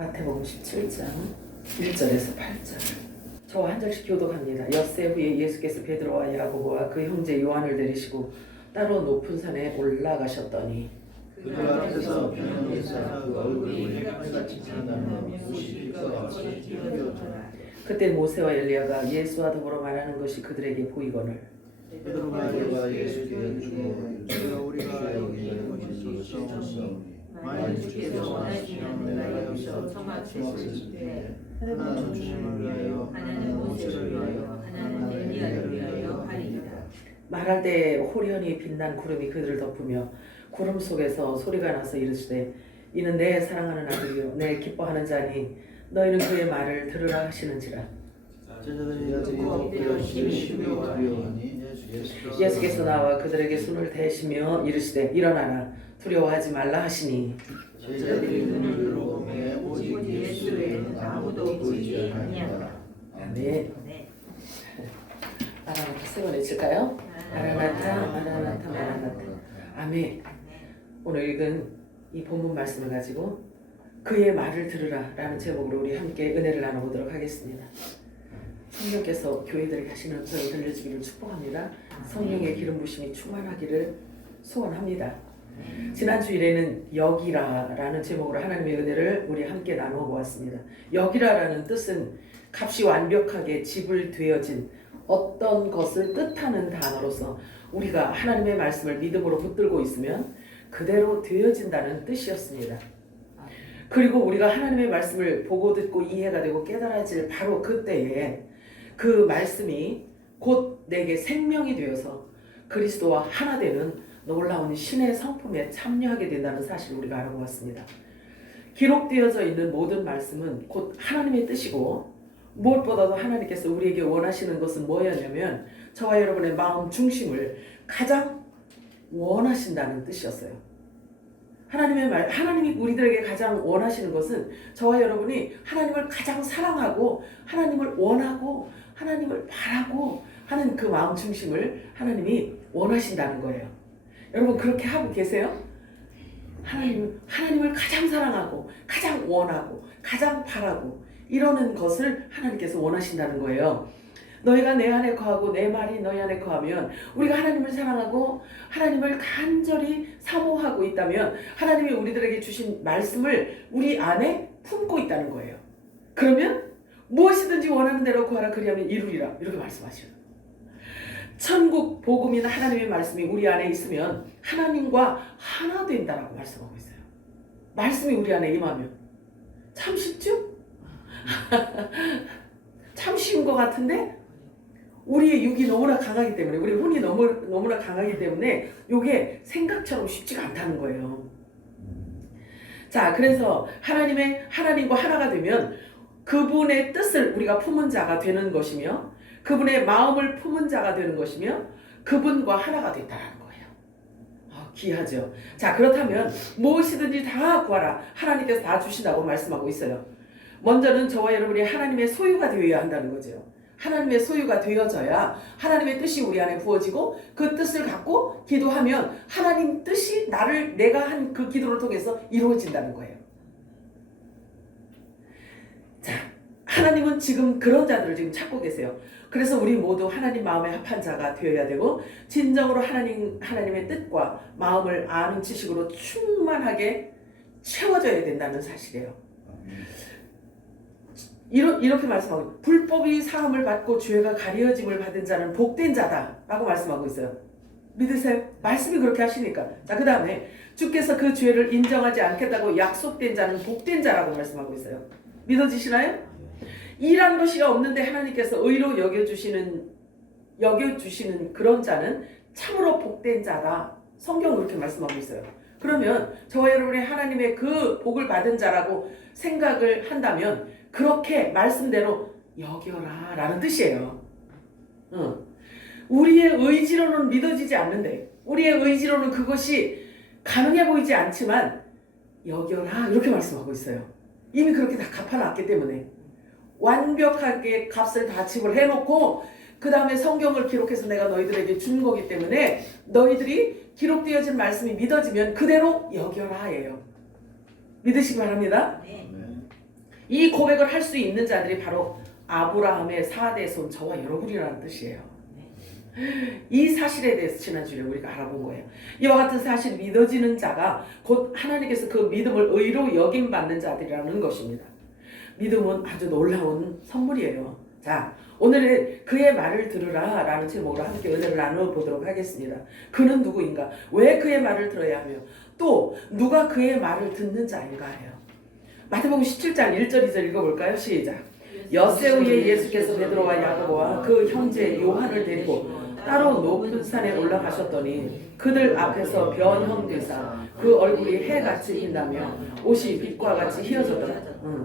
마태복음 17장 1절에서 8절. 저와 한 절씩 교독합니다. 엿새 후에 예수께서 베드로와 야고보와 그 형제 요한을 데리시고 따로 높은 산에 올라가셨더니 그들 앞에서 변형에서 그 얼굴이 햇같이 빛나며 옷이 빛과 같이 튀어나오더라. 그때 모세와 엘리야가 예수와 더불어 말하는 것이 그들에게 보이거늘 베드로가 예수께 주고 주여 우리가 여기 있는 것이 좋사오니 만일 주께서 원하시면 내가 여기서 청하실 때 하나는 주님을 위하여 하나는 모세를 위하여 하나는 엘리야를 위하여 하리이다. 말할 때 호련히 빛난 구름이 그들을 덮으며 구름 속에서 소리가 나서 이르시되 이는 내 사랑하는 아들이요 내 기뻐하는 자니 너희는 그의 말을 들으라 하시는지라. 제자들이 엎드려 심히 두려워하니 예수께서 나와 그들에게 손을 대시며 이르시되 일어나라 두려워하지 말라 하시니 제자들이 눈을 들어보매 오직 예수 외에는 아무도 보이지 아니하더라. 아멘. 마라나타 세 번 외칠까요? 마라나타 마라나타 마라나타. 아멘. 오늘 읽은 이 본문 말씀을 가지고 그의 말을 들으라 라는 제목으로 우리 함께 은혜를 나눠보도록 하겠습니다. 성령께서 교회들에게 하시는 음성을 들려주기를 축복합니다. 성령의 기름 부심이 충만하기를 소원합니다. 지난 주일에는 여기라 라는 제목으로 하나님의 은혜를 우리 함께 나누어 보았습니다. 여기라 라는 뜻은 값이 완벽하게 지불되어진 어떤 것을 뜻하는 단어로서 우리가 하나님의 말씀을 믿음으로 붙들고 있으면 그대로 되어진다는 뜻이었습니다. 그리고 우리가 하나님의 말씀을 보고 듣고 이해가 되고 깨달아질 바로 그때에 그 말씀이 곧 내게 생명이 되어서 그리스도와 하나 되는 놀라운 신의 성품에 참여하게 된다는 사실을 우리가 알아보았습니다. 기록되어져 있는 모든 말씀은 곧 하나님의 뜻이고 무엇보다도 하나님께서 우리에게 원하시는 것은 뭐였냐면 저와 여러분의 마음 중심을 가장 원하신다는 뜻이었어요. 하나님이 우리들에게 가장 원하시는 것은 저와 여러분이 하나님을 가장 사랑하고 하나님을 원하고 하나님을 바라고 하는 그 마음 중심을 하나님이 원하신다는 거예요. 여러분 그렇게 하고 계세요? 하나님을 가장 사랑하고 가장 원하고 가장 바라고 이러는 것을 하나님께서 원하신다는 거예요. 너희가 내 안에 거하고 내 말이 너희 안에 거하면 우리가 하나님을 사랑하고 하나님을 간절히 사모하고 있다면 하나님이 우리들에게 주신 말씀을 우리 안에 품고 있다는 거예요. 그러면 무엇이든지 원하는 대로 구하라 그리하면 이루리라 이렇게 말씀하셔요. 천국 복음인 하나님의 말씀이 우리 안에 있으면 하나님과 하나 된다라고 말씀하고 있어요. 말씀이 우리 안에 임하면 참 쉽죠? 참 쉬운 것 같은데 우리의 육이 너무나 강하기 때문에 우리 혼이 너무나 강하기 때문에 이게 생각처럼 쉽지가 않다는 거예요. 자, 그래서 하나님과 하나가 되면 그분의 뜻을 우리가 품은 자가 되는 것이며 그분의 마음을 품은 자가 되는 것이며 그분과 하나가 된다는 거예요. 귀하죠. 자, 그렇다면 무엇이든지 다 구하라. 하나님께서 다 주신다고 말씀하고 있어요. 먼저는 저와 여러분이 하나님의 소유가 되어야 한다는 거죠. 하나님의 소유가 되어져야 하나님의 뜻이 우리 안에 부어지고 그 뜻을 갖고 기도하면 하나님 뜻이 내가 한 그 기도를 통해서 이루어진다는 거예요. 자, 하나님은 지금 그런 자들을 지금 찾고 계세요. 그래서 우리 모두 하나님 마음에 합한 자가 되어야 되고 진정으로 하나님의 뜻과 마음을 아는 지식으로 충만하게 채워져야 된다는 사실이에요. 이렇게 말씀하고 불법이 사함을 받고 죄가 가려짐을 받은 자는 복된 자다 라고 말씀하고 있어요. 믿으세요? 말씀이 그렇게 하시니까. 자, 그 다음에 주께서 그 죄를 인정하지 않겠다고 약속된 자는 복된 자라고 말씀하고 있어요. 믿어지시나요? 일한 것이 없는데 하나님께서 의로 여겨주시는 그런 자는 참으로 복된 자다. 성경은 그렇게 말씀하고 있어요. 그러면 저와 여러분이 하나님의 그 복을 받은 자라고 생각을 한다면 그렇게 말씀대로 여겨라 라는 뜻이에요. 우리의 의지로는 믿어지지 않는데 우리의 의지로는 그것이 가능해 보이지 않지만 여겨라 이렇게 말씀하고 있어요. 이미 그렇게 다 갚아놨기 때문에 완벽하게 값을 다 지불해놓고 그 다음에 성경을 기록해서 내가 너희들에게 준 거기 때문에 너희들이 기록되어진 말씀이 믿어지면 그대로 여겨라 예요. 믿으시기 바랍니다. 네. 이 고백을 할 수 있는 자들이 바로 아브라함의 4대 손 저와 여러분이라는 뜻이에요. 이 사실에 대해서 지난주에 우리가 알아본 거예요. 이와 같은 사실 믿어지는 자가 곧 하나님께서 그 믿음을 의로 여김받는 자들이라는 것입니다. 믿음은 아주 놀라운 선물이에요. 자, 오늘은 그의 말을 들으라 라는 제목으로 함께 은혜를 나눠보도록 하겠습니다. 그는 누구인가? 왜 그의 말을 들어야 하며 또 누가 그의 말을 듣는 자인가 해요. 마태복음 17장 1절 2절 읽어볼까요? 시작. 엿새우에 예수께서 베드로와 야고보와 그 형제 요한을 데리고 따로 높은 산에 올라가셨더니 그들 앞에서 변형되사 그 얼굴이 해같이 빛나며 옷이 빛과 같이 휘어졌더라.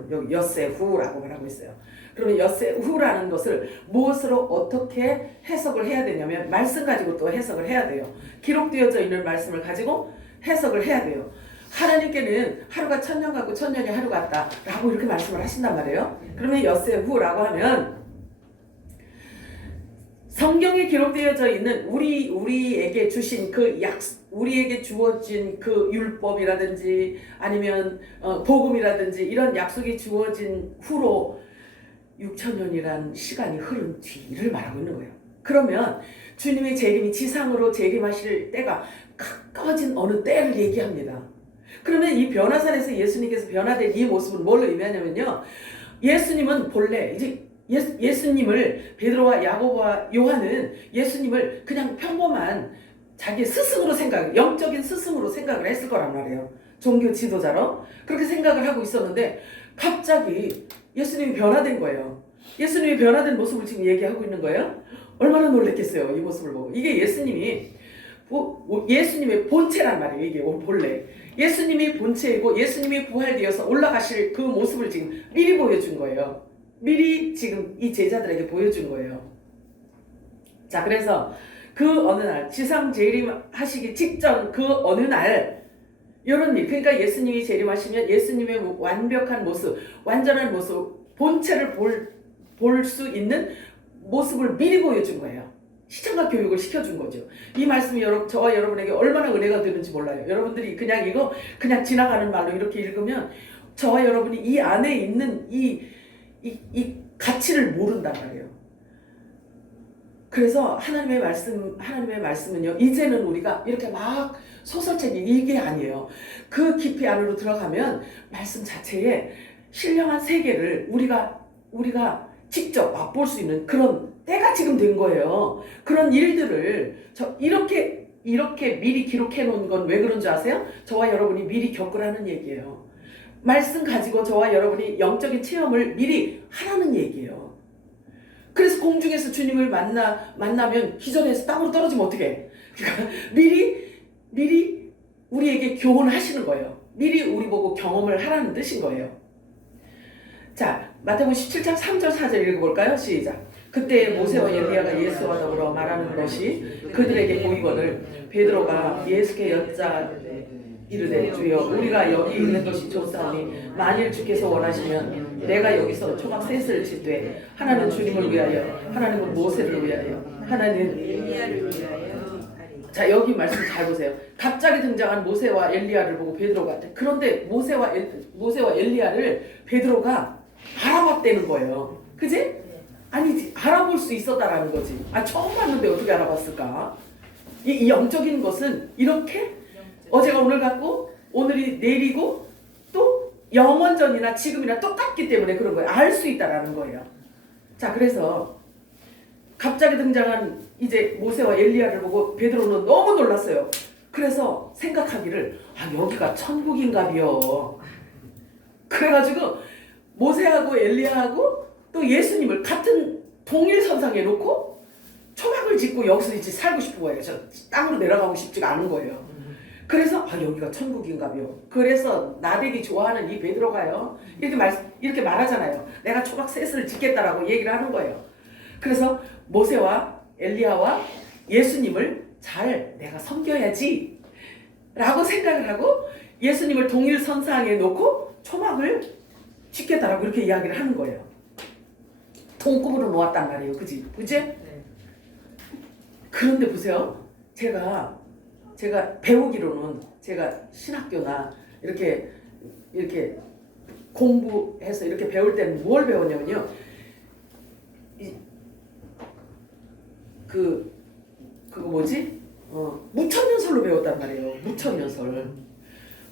여기 엿새후라고 말하고 있어요. 그러면 엿새후라는 것을 무엇으로 어떻게 해석을 해야 되냐면 말씀 가지고 또 해석을 해야 돼요. 기록되어져 있는 말씀을 가지고 해석을 해야 돼요. 하나님께는 하루가 천년 같고 천년이 하루 같다 라고 이렇게 말씀을 하신단 말이에요. 그러면 엿새후라고 하면 성경에 기록되어져 있는 우리에게 주신 그 우리에게 주어진 그 율법이라든지 아니면 복음이라든지 이런 약속이 주어진 후로 6천년이란 시간이 흐른 뒤를 말하고 있는 거예요. 그러면 주님의 재림이 지상으로 재림하실 때가 가까워진 어느 때를 얘기합니다. 그러면 이 변화산에서 예수님께서 변화된 이 모습은 뭘 의미하냐면요. 예수님은 본래 이제 예수님을 베드로와 야고보와 요한은 예수님을 그냥 평범한 자기 스승으로 영적인 스승으로 생각을 했을 거란 말이에요. 종교 지도자로 그렇게 생각을 하고 있었는데 갑자기 예수님이 변화된 거예요. 예수님이 변화된 모습을 지금 얘기하고 있는 거예요. 얼마나 놀랬겠어요. 이 모습을 보고. 이게 예수님의 본체란 말이에요. 이게 본래. 예수님이 본체이고 예수님이 부활되어서 올라가실 그 모습을 지금 미리 보여준 거예요. 미리 지금 이 제자들에게 보여준 거예요. 자, 그래서 그 어느 날 지상 재림하시기 직전 그 어느 날 이런 일, 그러니까 예수님이 재림하시면 예수님의 완벽한 모습, 완전한 모습, 본체를 볼 수 있는 모습을 미리 보여준 거예요. 시청각 교육을 시켜준 거죠. 이 말씀이 저와 여러분에게 얼마나 은혜가 되는지 몰라요. 여러분들이 그냥 이거 그냥 지나가는 말로 이렇게 읽으면 저와 여러분이 이 안에 있는 이 가치를 모른단 말이에요. 그래서 하나님의 말씀은요, 이제는 우리가 이렇게 막 소설책이 이게 아니에요. 그 깊이 안으로 들어가면 말씀 자체에 신령한 세계를 우리가 직접 맛볼 수 있는 그런 때가 지금 된 거예요. 그런 일들을 이렇게 미리 기록해 놓은 건 왜 그런 줄 아세요? 저와 여러분이 미리 겪으라는 얘기예요. 말씀 가지고 저와 여러분이 영적인 체험을 미리 하라는 얘기예요. 그래서 공중에서 주님을 만나면 기절해서 땅으로 떨어지면 어떡해? 그러니까 미리 우리에게 교훈하시는 거예요. 미리 우리 보고 경험을 하라는 뜻인 거예요. 자, 마태복음 17장 3절 4절 읽어볼까요? 시작. 그때 모세와 엘리야가 예수와 더불어 말하는 것이 그들에게 보이거늘 베드로가 예수께 여짜 이르되 주여 우리가 여기 있는 것이 좋사오니 만일 주께서 원하시면 내가 여기서 초막 셋을 짓되 하나는 주님을 위하여 하나는 모세를 위하여 하나는 엘리야를 위하여 자, 여기 말씀 잘 보세요. 갑자기 등장한 모세와 엘리야를 보고 베드로가 그런데 모세와 엘리야를 베드로가 알아봤다는 거예요. 그지? 아니 알아볼 수 있었다라는 거지. 처음 봤는데 어떻게 알아봤을까? 이 영적인 것은 이렇게 어제가 오늘 같고 오늘이 내일이고 또 영원전이나 지금이나 똑같기 때문에 그런 거예요. 알 수 있다라는 거예요. 자, 그래서 갑자기 등장한 이제 모세와 엘리야를 보고 베드로는 너무 놀랐어요. 그래서 생각하기를 여기가 천국인가비요. 그래가지고 모세하고 엘리야하고 또 예수님을 같은 동일 선상에 놓고 초막을 짓고 여기서 이제 살고 싶은 거예요. 저 땅으로 내려가고 싶지가 않은 거예요. 그래서 여기가 천국인가요. 그래서 나대기 좋아하는 이 베드로가요 이렇게 말하잖아요. 내가 초막 셋을 짓겠다라고 얘기를 하는 거예요. 그래서 모세와 엘리야와 예수님을 잘 내가 섬겨야지 라고 생각을 하고 예수님을 동일 선상에 놓고 초막을 짓겠다라고 이렇게 이야기를 하는 거예요. 동급으로 놓았단 말이에요. 그지? 네. 그런데 보세요. 제가 배우기로는 제가 신학교나 이렇게 공부해서 이렇게 배울 때는 뭘 배웠냐면요. 그거 뭐지? 무천년설로 배웠단 말이에요. 무천년설.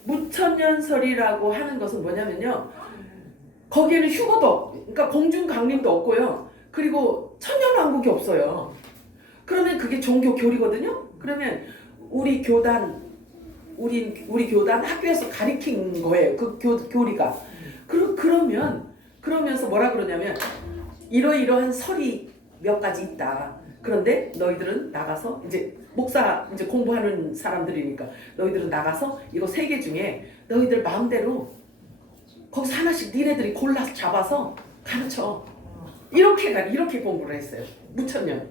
무천년설이라고 하는 것은 뭐냐면요. 거기에는 휴거도, 그러니까 공중강림도 없고요. 그리고 천년왕국이 없어요. 그러면 그게 종교 교리거든요. 그러면 우리 교단 학교에서 가르친 거예요. 그 교리가. 그러면서 뭐라 그러냐면 이러이러한 설이 몇 가지 있다. 그런데 너희들은 나가서 이제 목사 이제 공부하는 사람들이니까 너희들은 나가서 이거 3개 중에 너희들 마음대로 거기서 하나씩 니네들이 골라 잡아서 가르쳐. 이렇게 공부를 했어요. 무천년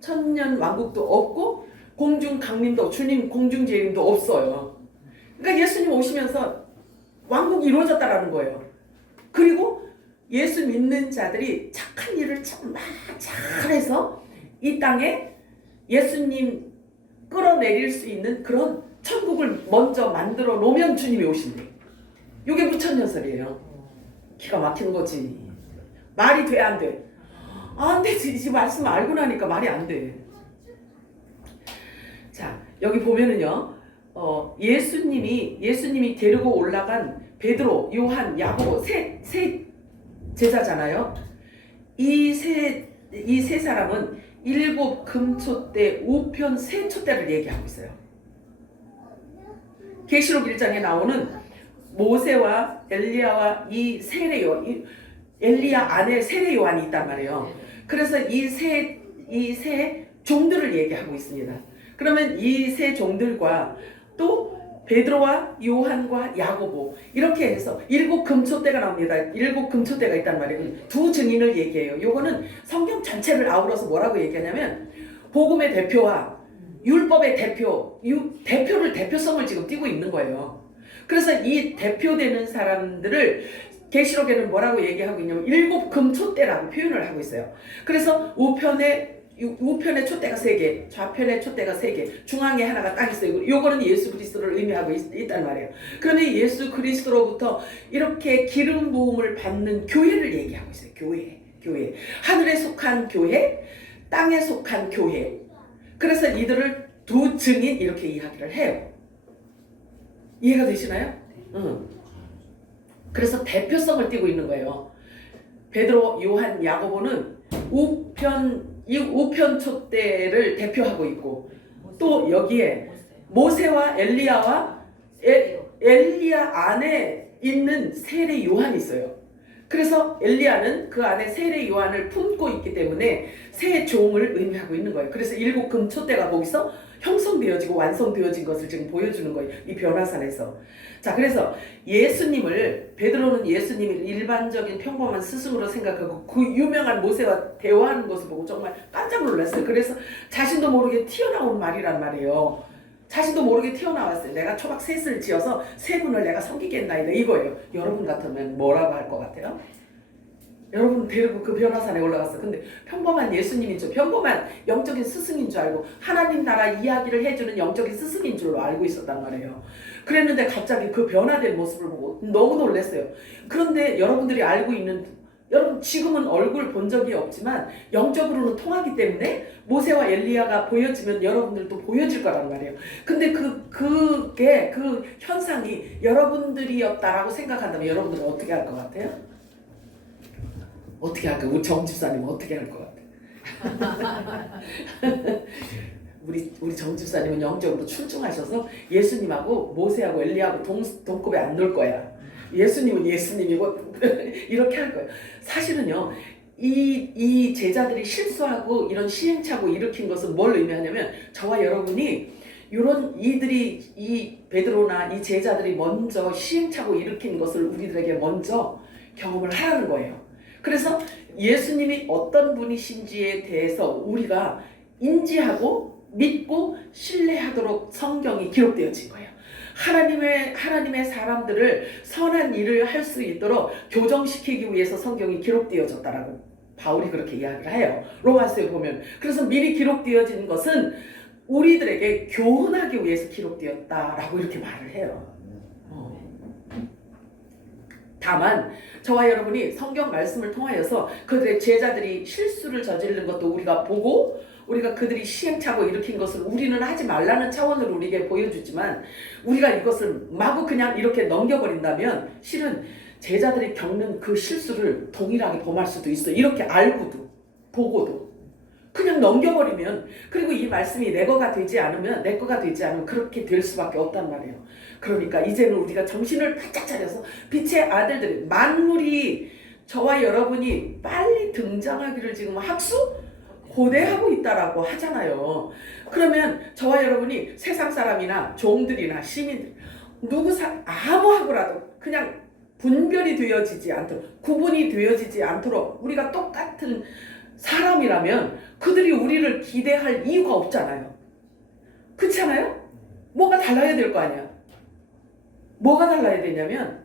천년 왕국도 없고 공중 강림도 주님 공중 재림도 없어요. 그러니까 예수님 오시면서 왕국이 이루어졌다라는 거예요. 그리고 예수 믿는 자들이 착한 일을 참 잘해서 이 땅에 예수님 끌어내릴 수 있는 그런 천국을 먼저 만들어 놓으면 주님이 오신대. 이게 무천년설이에요. 기가 막히는 거지. 말이 돼, 안 돼? 안 되지. 이 말씀 알고 나니까 말이 안 돼. 자, 여기 보면은요. 예수님이 데리고 올라간 베드로, 요한, 야고보 세 제자잖아요. 이 세 사람은 7 금초대 5편 세초대를 얘기하고 있어요. 계시록 1장에 나오는 모세와 엘리야와 이 엘리야 안에 세례 요한이 있단 말이에요. 그래서 이 세 종들을 얘기하고 있습니다. 그러면 이 세 종들과 또 베드로와 요한과 야고보 이렇게 해서 7 금초대가 나옵니다. 7 금초대가 있단 말이에요. 2 증인을 얘기해요. 요거는 성경 전체를 아우러서 뭐라고 얘기하냐면 복음의 대표와 율법의 대표성을 지금 띠고 있는 거예요. 그래서 이 대표되는 사람들을 계시록에는 뭐라고 얘기하고 있냐면 7 금초대라고 표현을 하고 있어요. 그래서 우편의 촛대가 3개, 좌편의 촛대가 3개, 중앙에 하나가 딱 있어요. 요거는 예수 그리스도를 의미하고 있단 말이에요. 그러면 예수 그리스도로부터 이렇게 기름 부음을 받는 교회를 얘기하고 있어요. 교회. 하늘에 속한 교회, 땅에 속한 교회. 그래서 이들을 2 증인 이렇게 이야기를 해요. 이해가 되시나요? 응. 그래서 대표성을 띠고 있는 거예요. 베드로, 요한, 야고보는 우편 촛대를 대표하고 있고 또 여기에 모세와 엘리야와 엘리야 안에 있는 세례 요한이 있어요. 그래서 엘리야는 그 안에 세례 요한을 품고 있기 때문에 세 종을 의미하고 있는 거예요. 그래서 7 금초대가 거기서 형성되어지고 완성되어진 것을 지금 보여주는 거예요. 이 변화산에서. 자, 그래서 베드로는 예수님을 일반적인 평범한 스승으로 생각하고 그 유명한 모세와 대화하는 것을 보고 정말 깜짝 놀랐어요. 그래서 자신도 모르게 튀어나온 말이란 말이에요. 자신도 모르게 튀어나왔어요. 내가 초박 셋을 지어서 3분을 내가 섬기겠나이다 이거예요. 여러분 같으면 뭐라고 할 것 같아요? 여러분 데리고 그 변화산에 올라갔어. 근데 평범한 예수님인 줄, 평범한 영적인 스승인 줄 알고 하나님 나라 이야기를 해주는 영적인 스승인 줄로 알고 있었단 말이에요. 그랬는데 갑자기 그 변화된 모습을 보고 너무 놀랐어요. 그런데 여러분들이 알고 있는, 여러분 지금은 얼굴 본 적이 없지만 영적으로는 통하기 때문에 모세와 엘리야가 보여지면 여러분들도 보여질 거란 말이에요. 근데 그 현상이 여러분들이었다라고 생각한다면 여러분들은 어떻게 할 것 같아요? 어떻게 할까요? 우리 정 집사님은 어떻게 할 것 같아요? 우리 정 집사님은 영적으로 출중하셔서 예수님하고 모세하고 엘리야하고 동급에 안 놓을 거야. 예수님은 예수님이고 이렇게 할 거예요. 사실은요, 이 제자들이 실수하고 이런 시행착오 일으킨 것은 뭘 의미하냐면 저와 여러분이 이 베드로나 이 제자들이 먼저 시행착오 일으킨 것을 우리들에게 먼저 경험을 하라는 거예요. 그래서 예수님이 어떤 분이신지에 대해서 우리가 인지하고 믿고 신뢰하도록 성경이 기록되어진 거예요. 하나님의 사람들을 선한 일을 할 수 있도록 교정시키기 위해서 성경이 기록되어졌다라고 바울이 그렇게 이야기를 해요. 로마서에 보면. 그래서 미리 기록되어진 것은 우리들에게 교훈하기 위해서 기록되었다라고 이렇게 말을 해요. 다만 저와 여러분이 성경 말씀을 통하여서 그들의 제자들이 실수를 저지르는 것도 우리가 보고 우리가 그들이 시행착오 일으킨 것을 우리는 하지 말라는 차원으로 우리에게 보여주지만 우리가 이것을 마구 그냥 이렇게 넘겨버린다면 실은 제자들이 겪는 그 실수를 동일하게 범할 수도 있어. 이렇게 알고도 보고도 그냥 넘겨버리면, 그리고 이 말씀이 내 거가 되지 않으면 그렇게 될 수밖에 없단 말이에요. 그러니까 이제는 우리가 정신을 바짝 차려서 빛의 아들들이, 만물이 저와 여러분이 빨리 등장하기를 지금 고대하고 있다라고 하잖아요. 그러면 저와 여러분이 세상 사람이나 종들이나 시민들 아무하고라도 그냥 분별이 되어지지 않도록, 구분이 되어지지 않도록 우리가 똑같은 사람이라면 그들이 우리를 기대할 이유가 없잖아요. 그렇지 않아요? 뭐가 달라야 될 거 아니야. 뭐가 달라야 되냐면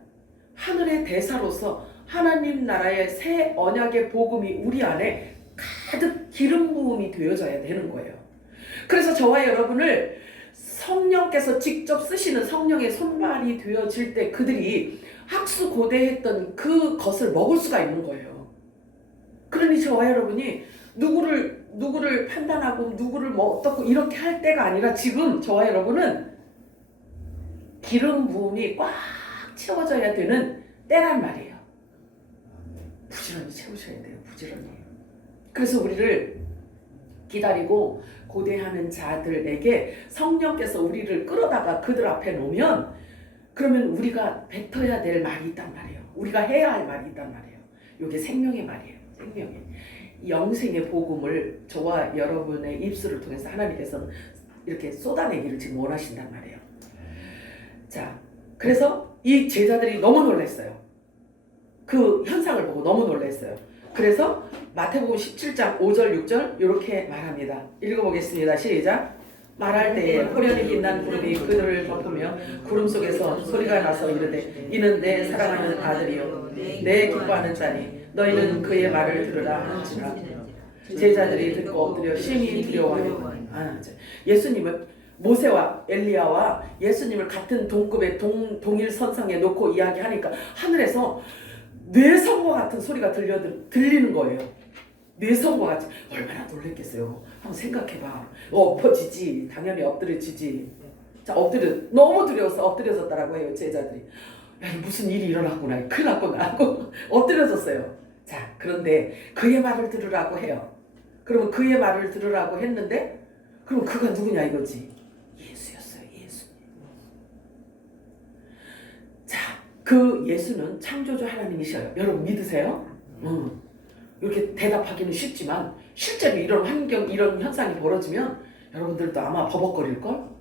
하늘의 대사로서 하나님 나라의 새 언약의 복음이 우리 안에 가득 기름 부음이 되어져야 되는 거예요. 그래서 저와 여러분을 성령께서 직접 쓰시는 성령의 손발이 되어질 때 그들이 학수고대했던 그것을 먹을 수가 있는 거예요. 그러니 저와 여러분이 누구를 판단하고 누구를 뭐 어떻고 이렇게 할 때가 아니라 지금 저와 여러분은 기름 부음이 꽉 채워져야 되는 때란 말이에요. 부지런히 채우셔야 돼요. 부지런히. 그래서 우리를 기다리고 고대하는 자들에게 성령께서 우리를 끌어다가 그들 앞에 놓으면, 그러면 우리가 뱉어야 될 말이 있단 말이에요. 우리가 해야 할 말이 있단 말이에요. 이게 생명의 말이에요. 생명의 영생의 복음을 저와 여러분의 입술을 통해서 하나님께서는 이렇게 쏟아내기를 지금 원하신단 말이에요. 자, 그래서 이 제자들이 너무 놀랐어요. 그 현상을 보고 너무 놀랐어요. 그래서 마태복음 17장 5절 6절 이렇게 말합니다. 읽어보겠습니다. 시작. 말할 때에 호련히 빛난 구름이 그들을 덮으며 구름 속에서 소리가 나서 이르되 이는 내 사랑하는 아들이요 내 기뻐하는 자니 너희는 그의 말을 들으라 하는지라. 제자들이 듣고 엎드려 심히 두려워하니 예수님은 모세와 엘리야와 예수님을 같은 동급의 동일 선상에 놓고 이야기하니까 하늘에서 뇌성과 같은 소리가 들리는 거예요. 뇌성과 같이. 얼마나 놀랬겠어요. 한번 생각해봐. 엎어지지. 당연히 엎드려지지. 자, 너무 두려워서 엎드려졌다라고 해요. 제자들이. 야, 무슨 일이 일어났구나. 큰일 났구나 하고 엎드려졌어요. 자, 그런데 그의 말을 들으라고 해요. 그러면 그의 말을 들으라고 했는데 그럼 그가 누구냐 이거지. 예수였어요. 예수. 자, 그 예수는 창조주 하나님이셔요. 여러분 믿으세요? 이렇게 대답하기는 쉽지만 실제로 이런 환경, 이런 현상이 벌어지면 여러분들도 아마 버벅거릴걸?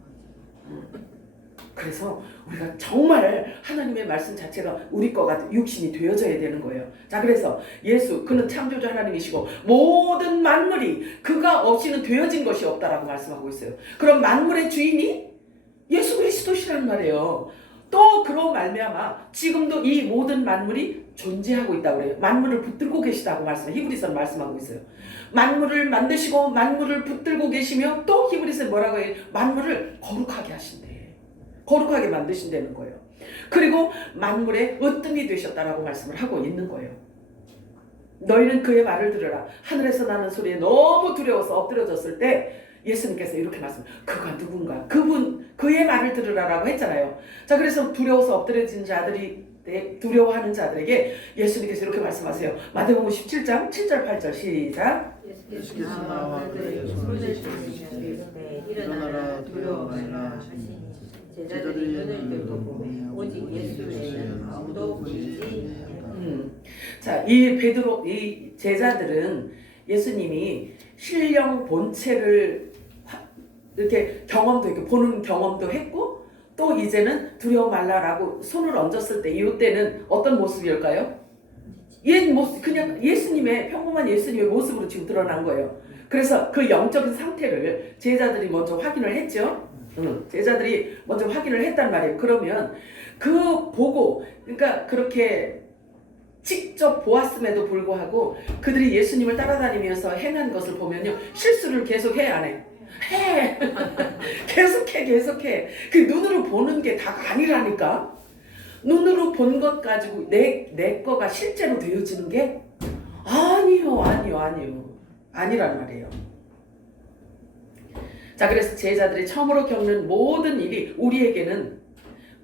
그래서 우리가 정말 하나님의 말씀 자체가 우리 거가 육신이 되어져야 되는 거예요. 자, 그래서 예수, 그는 창조주 하나님이시고 모든 만물이 그가 없이는 되어진 것이 없다라고 말씀하고 있어요. 그럼 만물의 주인이 예수 그리스도시라는 말이에요. 또 그로 말미암아 지금도 이 모든 만물이 존재하고 있다고 그래요. 만물을 붙들고 계시다고 히브리서는 말씀하고 있어요. 만물을 만드시고 만물을 붙들고 계시며 또 히브리서는 뭐라고 해요? 만물을 거룩하게 하신대. 거룩하게 만드신다는 거예요. 그리고 만물의 으뜸이 되셨다라고 말씀을 하고 있는 거예요. 너희는 그의 말을 들으라. 하늘에서 나는 소리에 너무 두려워서 엎드려졌을 때 예수님께서 이렇게 그가 누군가? 그의 말을 들으라라고 했잖아요. 자, 그래서 두려워서 엎드려진 자들이, 두려워하는 자들에게 예수님께서 이렇게 말씀하세요. 마태복음 17장 7절 8절 시작. 예수께서 나와 그에게 손을 대시니 일어나라 두려워하라 하시니 제자들이 눈을 들고 보매 오직 예수 외에는 아무도 보이지 않았다. 자, 이 제자들은 예수님이 신령 본체를 이렇게 경험도 있고 보는 경험도 했고 또 이제는 두려워 말라라고 손을 얹었을 때 이때는 어떤 모습일까요? 그냥 예수님의 평범한 예수님의 모습으로 지금 드러난 거예요. 그래서 그 영적인 상태를 제자들이 먼저 확인을 했죠. 제자들이 먼저 확인을 했단 말이에요. 그러면 그러니까 그렇게 직접 보았음에도 불구하고 그들이 예수님을 따라다니면서 행한 것을 보면요, 실수를 계속 해, 안 해? 계속해. 그 눈으로 보는 게 다가 아니라니까. 눈으로 본 것 가지고 내 거가 실제로 되어지는 게 아니요. 아니란 말이에요. 자, 그래서 제자들이 처음으로 겪는 모든 일이 우리에게는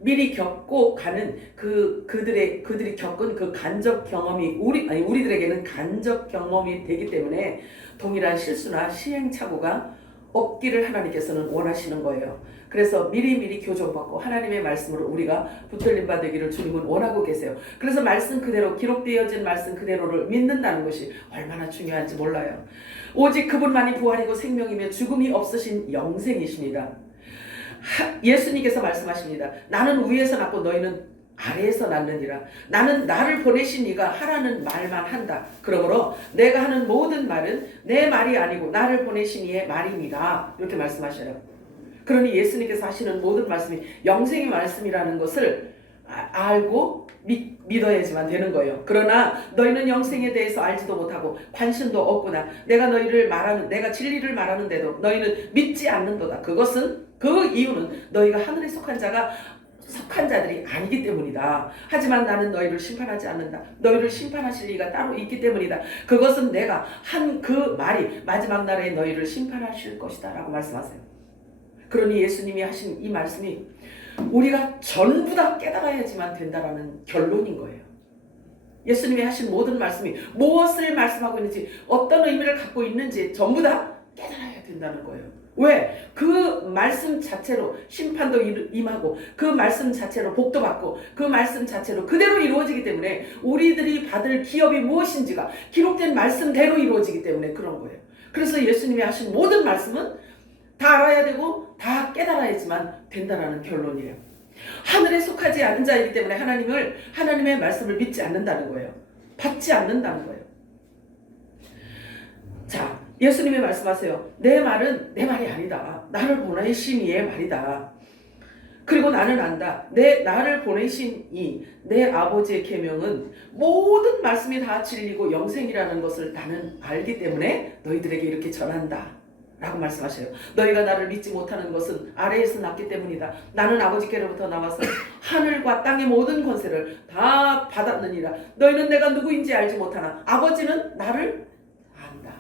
미리 겪고 가는 그들이 겪은 그 간접 경험이 우리들에게는 간접 경험이 되기 때문에 동일한 실수나 시행착오가 없기를 하나님께서는 원하시는 거예요. 그래서 미리미리 교정받고 하나님의 말씀으로 우리가 붙들림 받으기를 주님은 원하고 계세요. 그래서 말씀 그대로 기록되어진 말씀 그대로를 믿는다는 것이 얼마나 중요한지 몰라요. 오직 그분만이 부활이고 생명이며 죽음이 없으신 영생이십니다. 예수님께서 말씀하십니다. 나는 위에서 낳고 너희는 아래에서 낳느니라. 나는 나를 보내신 이가 하라는 말만 한다. 그러므로 내가 하는 모든 말은 내 말이 아니고 나를 보내신 이의 말입니다. 이렇게 말씀하셔요. 그러니 예수님께서 하시는 모든 말씀이 영생의 말씀이라는 것을 알고 믿어야지만 되는 거예요. 그러나 너희는 영생에 대해서 알지도 못하고 관심도 없구나. 내가 진리를 말하는데도 너희는 믿지 않는도다. 그 이유는 너희가 하늘에 속한 자들이 아니기 때문이다. 하지만 나는 너희를 심판하지 않는다. 너희를 심판하실 이가 따로 있기 때문이다. 그것은 내가 한 그 말이 마지막 날에 너희를 심판하실 것이다 라고 말씀하세요. 그러니 예수님이 하신 이 말씀이 우리가 전부 다 깨달아야지만 된다라는 결론인 거예요. 예수님이 하신 모든 말씀이 무엇을 말씀하고 있는지 어떤 의미를 갖고 있는지 전부 다 깨달아야 된다는 거예요. 왜? 그 말씀 자체로 심판도 임하고 그 말씀 자체로 복도 받고 그 말씀 자체로 그대로 이루어지기 때문에 우리들이 받을 기업이 무엇인지가 기록된 말씀대로 이루어지기 때문에 그런 거예요. 그래서 예수님이 하신 모든 말씀은 다 알아야 되고 다 깨달아야지만 된다는 결론이에요. 하늘에 속하지 않은 자이기 때문에 하나님의 말씀을 믿지 않는다는 거예요. 받지 않는다는 거예요. 자, 예수님이 말씀하세요. 내 말은 내 말이 아니다. 나를 보내신 이의 말이다. 그리고 나는 안다. 나를 보내신 내 아버지의 계명은 모든 말씀이 다 진리고 영생이라는 것을 나는 알기 때문에 너희들에게 이렇게 전한다. 라고 말씀하셔요. 너희가 나를 믿지 못하는 것은 아래에서 났기 때문이다. 나는 아버지께로부터 나와서 하늘과 땅의 모든 권세를 다 받았느니라. 너희는 내가 누구인지 알지 못하나 아버지는 나를 안다.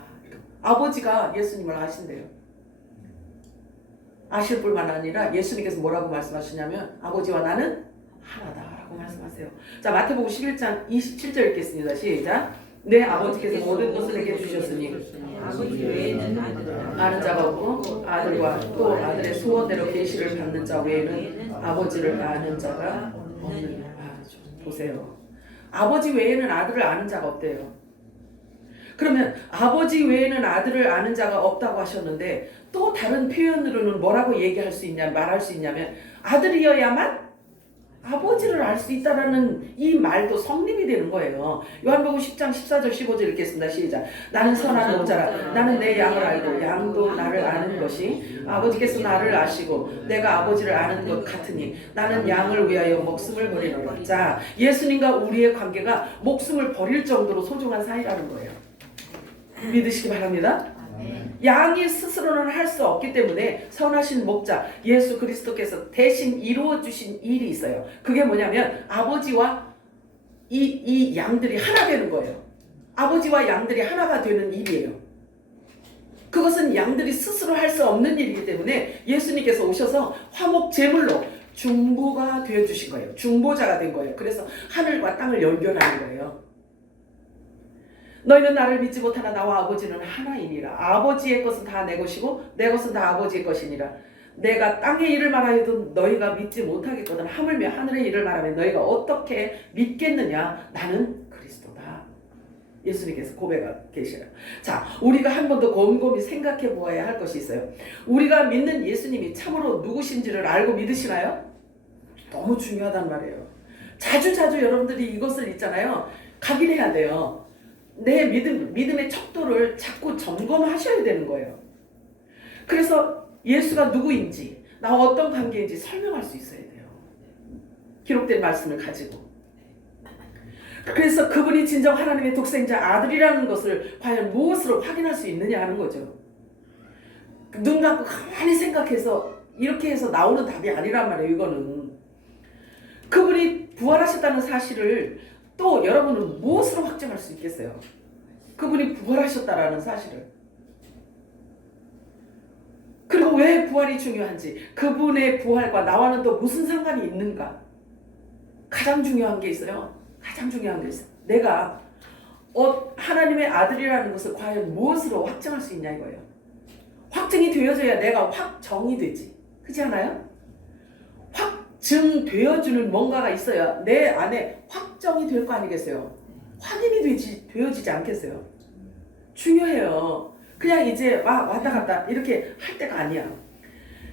아버지가 예수님을 아신대요. 아실 뿐만 아니라 예수님께서 뭐라고 말씀하시냐면 아버지와 나는 하나다 라고 말씀하세요. 자, 마태복음 11장 27절 읽겠습니다. 시작. 내 아버지께서 모든 것을 내게 주셨으니 아버지 외에는 아는 자가 없고 아들과 또 아들의 소원대로 계시를 받는 자 외에는 아버지를 아는 자가 없느니라. 보세요. 아버지 외에는 아들을 아는 자가 없대요. 그러면 아버지 외에는 아들을 아는 자가 없다고 하셨는데 또 다른 표현으로는 뭐라고 말할 수 있냐면 아들이어야만 아버지를 알 수 있다라는 이 말도 성립이 되는 거예요. 요한복음 10장 14절 15절 읽겠습니다. 시작. 나는 선한 목자라. 나는 내 양을 알고 양도 나를 아는 것이 아버지께서 나를 아시고 내가 아버지를 아는 것 같으니 나는 양을 위하여 목숨을 버리노라. 자, 예수님과 우리의 관계가 목숨을 버릴 정도로 소중한 사이라는 거예요. 믿으시기 바랍니다. 양이 스스로는 할 수 없기 때문에 선하신 목자 예수 그리스도께서 대신 이루어 주신 일이 있어요. 그게 뭐냐면 아버지와 이 양들이 하나 되는 거예요. 아버지와 양들이 하나가 되는 일이에요. 그것은 양들이 스스로 할 수 없는 일이기 때문에 예수님께서 오셔서 화목 제물로 중보가 되어 주신 거예요. 중보자가 된 거예요. 그래서 하늘과 땅을 연결하는 거예요. 너희는 나를 믿지 못하나 나와 아버지는 하나이니라. 아버지의 것은 다 내 것이고 내 것은 다 아버지의 것이니라. 내가 땅의 일을 말하여도 너희가 믿지 못하겠거든. 하물며 하늘의 일을 말하면 너희가 어떻게 믿겠느냐. 나는 그리스도다. 예수님께서 고백하고 계셔요. 자, 우리가 한 번 더 곰곰이 생각해 보아야 할 것이 있어요. 우리가 믿는 예수님이 참으로 누구신지를 알고 믿으시나요? 너무 중요하단 말이에요. 자주 여러분들이 이것을 있잖아요. 각인해야 돼요. 내 믿음의 척도를 자꾸 점검하셔야 되는 거예요. 그래서 예수가 누구인지, 나와 어떤 관계인지 설명할 수 있어야 돼요. 기록된 말씀을 가지고. 그래서 그분이 진정 하나님의 독생자 아들이라는 것을 과연 무엇으로 확인할 수 있느냐 하는 거죠. 눈 감고 가만히 생각해서 이렇게 해서 나오는 답이 아니란 말이에요. 이거는. 그분이 부활하셨다는 사실을 또 여러분은 무엇으로 확증할 수 있겠어요? 그분이 부활하셨다라는 사실을. 그리고 왜 부활이 중요한지, 그분의 부활과 나와는 또 무슨 상관이 있는가? 가장 중요한 게 있어요. 가장 중요한 게 있어요. 내가 하나님의 아들이라는 것을 과연 무엇으로 확증할 수 있냐 이거예요. 확증이 되어져야 내가 확정이 되지. 그렇지 않아요? 확증되어주는 뭔가가 있어야 내 안에 확정이 될 거 아니겠어요? 확인이 되어지지 않겠어요? 중요해요. 그냥 이제 왔다 갔다 이렇게 할 때가 아니야.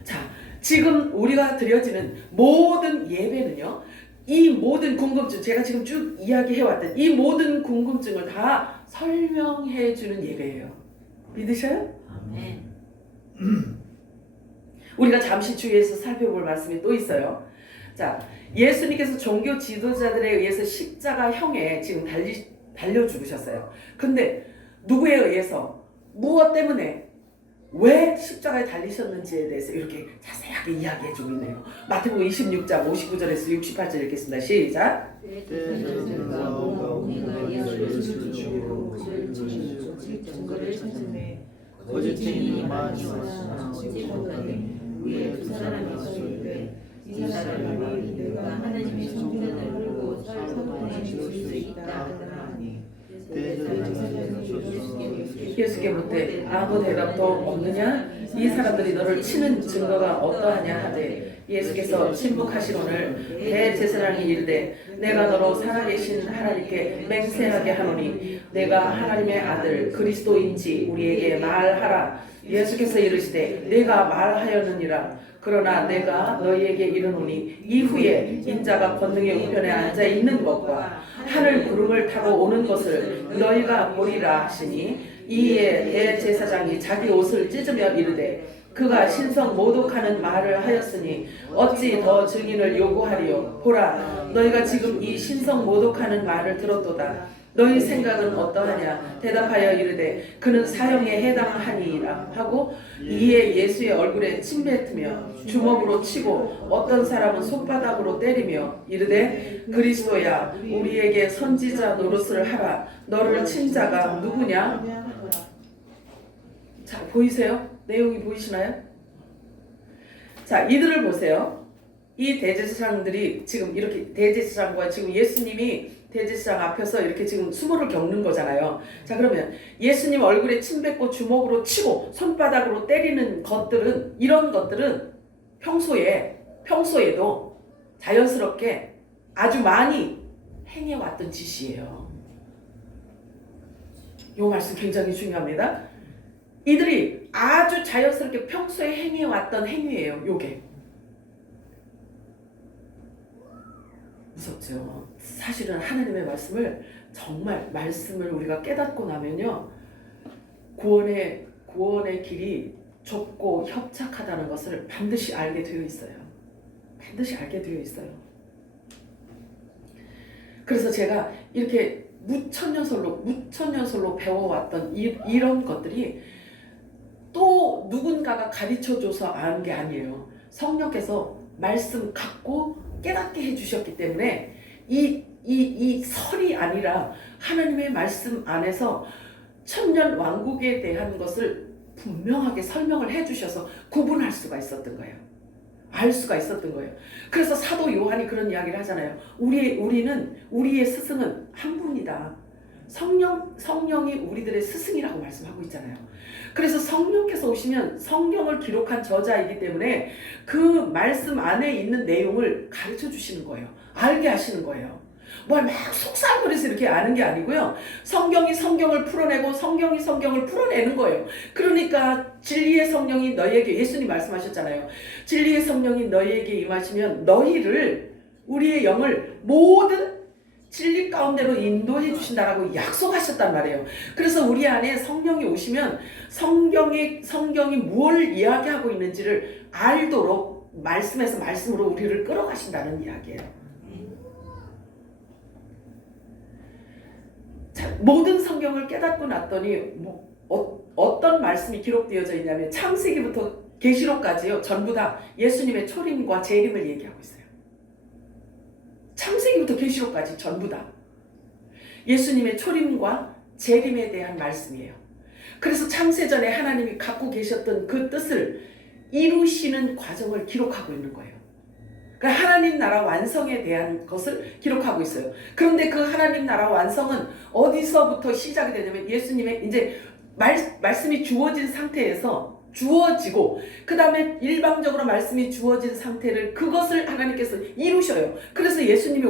자, 지금 우리가 드려지는 모든 예배는요, 이 모든 궁금증, 제가 지금 쭉 이야기해왔던 이 모든 궁금증을 다 설명해주는 예배예요. 믿으셔요? 아멘. 우리가 잠시 주위에서 살펴볼 말씀이 또 있어요. 자, 예수님께서 종교 지도자들에 의해서 십자가형에 지금 달려 죽으셨어요. 근데 누구에 의해서, 무엇 때문에, 왜 십자가에 달리셨는지에 대해서 이렇게 자세하게 이야기해주고 있네요. 마태복음 26장 59절에서 68절 읽겠습니다. 시작. 거짓증인이 많이 왔으나 위에 두 사람이 서있되 이 사람이 내가 하나님의 성전을 홀고 살동안 지을 수 있다 하더니 예수께 묻되 아무 대답도 없느냐? 이 사람들이 너를 치는 증거가 어떠하냐 하되 예수께서 침묵하시거늘 대제사장이 이르되 내가 너로 살아계신 하나님께 맹세하게 하노니 내가 하나님의 아들 그리스도인지 우리에게 말하라. 예수께서 이르시되 내가 말하였느니라. 그러나 내가 너희에게 이르노니 이후에 인자가 권능의 우편에 앉아 있는 것과 하늘 구름을 타고 오는 것을 너희가 보리라 하시니 이에 대제사장이 자기 옷을 찢으며 이르되 그가 신성 모독하는 말을 하였으니 어찌 더 증인을 요구하리요. 보라, 너희가 지금 이 신성 모독하는 말을 들었도다. 너희 생각은 어떠하냐? 대답하여 이르되 그는 사형에 해당하니이라 하고 이에 예수의 얼굴에 침 뱉으며 주먹으로 치고 어떤 사람은 손바닥으로 때리며 이르되 그리스도야 우리에게 선지자 노릇을 하라. 너를 친 자가 누구냐? 자, 보이세요? 내용이 보이시나요? 자, 이들을 보세요. 이 대제사장들이 지금 이렇게 대제사장과 지금 예수님이 대제사장 앞에서 이렇게 지금 수모를 겪는 거잖아요. 자, 그러면 예수님 얼굴에 침 뱉고 주먹으로 치고 손바닥으로 때리는 것들은, 이런 것들은 평소에도 자연스럽게 아주 많이 행해왔던 짓이에요. 이 말씀 굉장히 중요합니다. 이들이 아주 자연스럽게 평소에 행해왔던 행위예요. 요게 무섭죠. 사실은 하나님의 말씀을, 정말 말씀을 우리가 깨닫고 나면요, 구원의 길이 좁고 협착하다는 것을 반드시 알게 되어 있어요. 반드시 알게 되어 있어요. 그래서 제가 이렇게 무천년설로 배워왔던 이런 것들이 또 누군가가 가르쳐줘서 아는 게 아니에요. 성령께서 말씀 갖고 깨닫게 해주셨기 때문에 이 설이 아니라 하나님의 말씀 안에서 천년 왕국에 대한 것을 분명하게 설명을 해주셔서 구분할 수가 있었던 거예요. 알 수가 있었던 거예요. 그래서 사도 요한이 그런 이야기를 하잖아요. 우리의 스승은 한 분이다. 성령이 우리들의 스승이라고 말씀하고 있잖아요. 그래서 성령께서 오시면 성경을 기록한 저자이기 때문에 그 말씀 안에 있는 내용을 가르쳐 주시는 거예요. 알게 하시는 거예요. 뭘 막 속삭거려서 이렇게 아는 게 아니고요. 성경이 성경을 풀어내고 성경이 성경을 풀어내는 거예요. 그러니까 진리의 성령이 너희에게, 예수님 말씀하셨잖아요. 진리의 성령이 너희에게 임하시면 너희를, 우리의 영을 모든 진리 가운데로 인도해 주신다라고 약속하셨단 말이에요. 그래서 우리 안에 성령이 오시면 성경이 뭘 이야기하고 있는지를 알도록 말씀에서 말씀으로 우리를 끌어가신다는 이야기예요. 자, 모든 성경을 깨닫고 났더니 어떤 말씀이 기록되어져 있냐면 창세기부터 계시록까지요, 전부 다 예수님의 초림과 재림을 얘기하고 있어요. 창세기부터 계시록까지 전부 다 예수님의 초림과 재림에 대한 말씀이에요. 그래서 창세전에 하나님이 갖고 계셨던 그 뜻을 이루시는 과정을 기록하고 있는 거예요. 그러니까 하나님 나라 완성에 대한 것을 기록하고 있어요. 그런데 그 하나님 나라 완성은 어디서부터 시작이 되냐면 예수님의 이제 말씀이 주어진 상태에서 주어지고 그 다음에 일방적으로 말씀이 주어진 상태를 그것을 하나님께서 이루셔요. 그래서 예수님이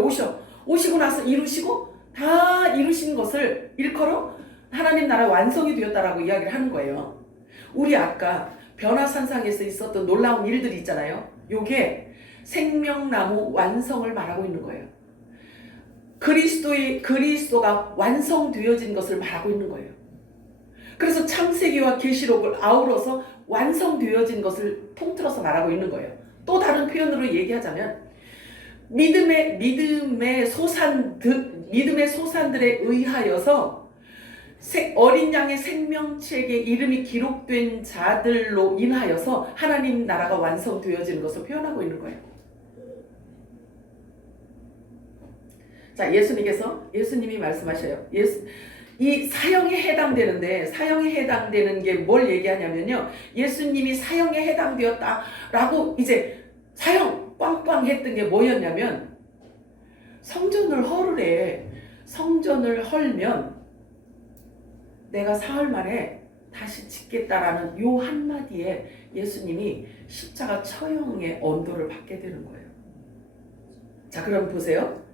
오시고 나서 이루시고 다 이루신 것을 일컬어 하나님 나라 완성이 되었다라고 이야기를 하는 거예요. 우리 아까 변화산상에서 있었던 놀라운 일들이 있잖아요. 요게 생명나무 완성을 말하고 있는 거예요. 그리스도가 완성되어진 것을 말하고 있는 거예요. 그래서 창세기와 계시록을 아우러서 완성되어진 것을 통틀어서 말하고 있는 거예요. 또 다른 표현으로 얘기하자면 믿음의 소산들에 의하여서 어린 양의 생명책에 이름이 기록된 자들로 인하여서 하나님 나라가 완성되어지는 것을 표현하고 있는 거예요. 자, 예수님이 말씀하셔요. 이 사형에 해당되는데, 사형에 해당되는 게 뭘 얘기하냐면요, 예수님이 사형에 해당되었다라고 이제 사형 꽝꽝 했던 게 뭐였냐면, 성전을 헐으래. 성전을 헐면 내가 사흘 만에 다시 짓겠다라는 요 한마디에 예수님이 십자가 처형의 언도를 받게 되는 거예요. 자, 그럼 보세요.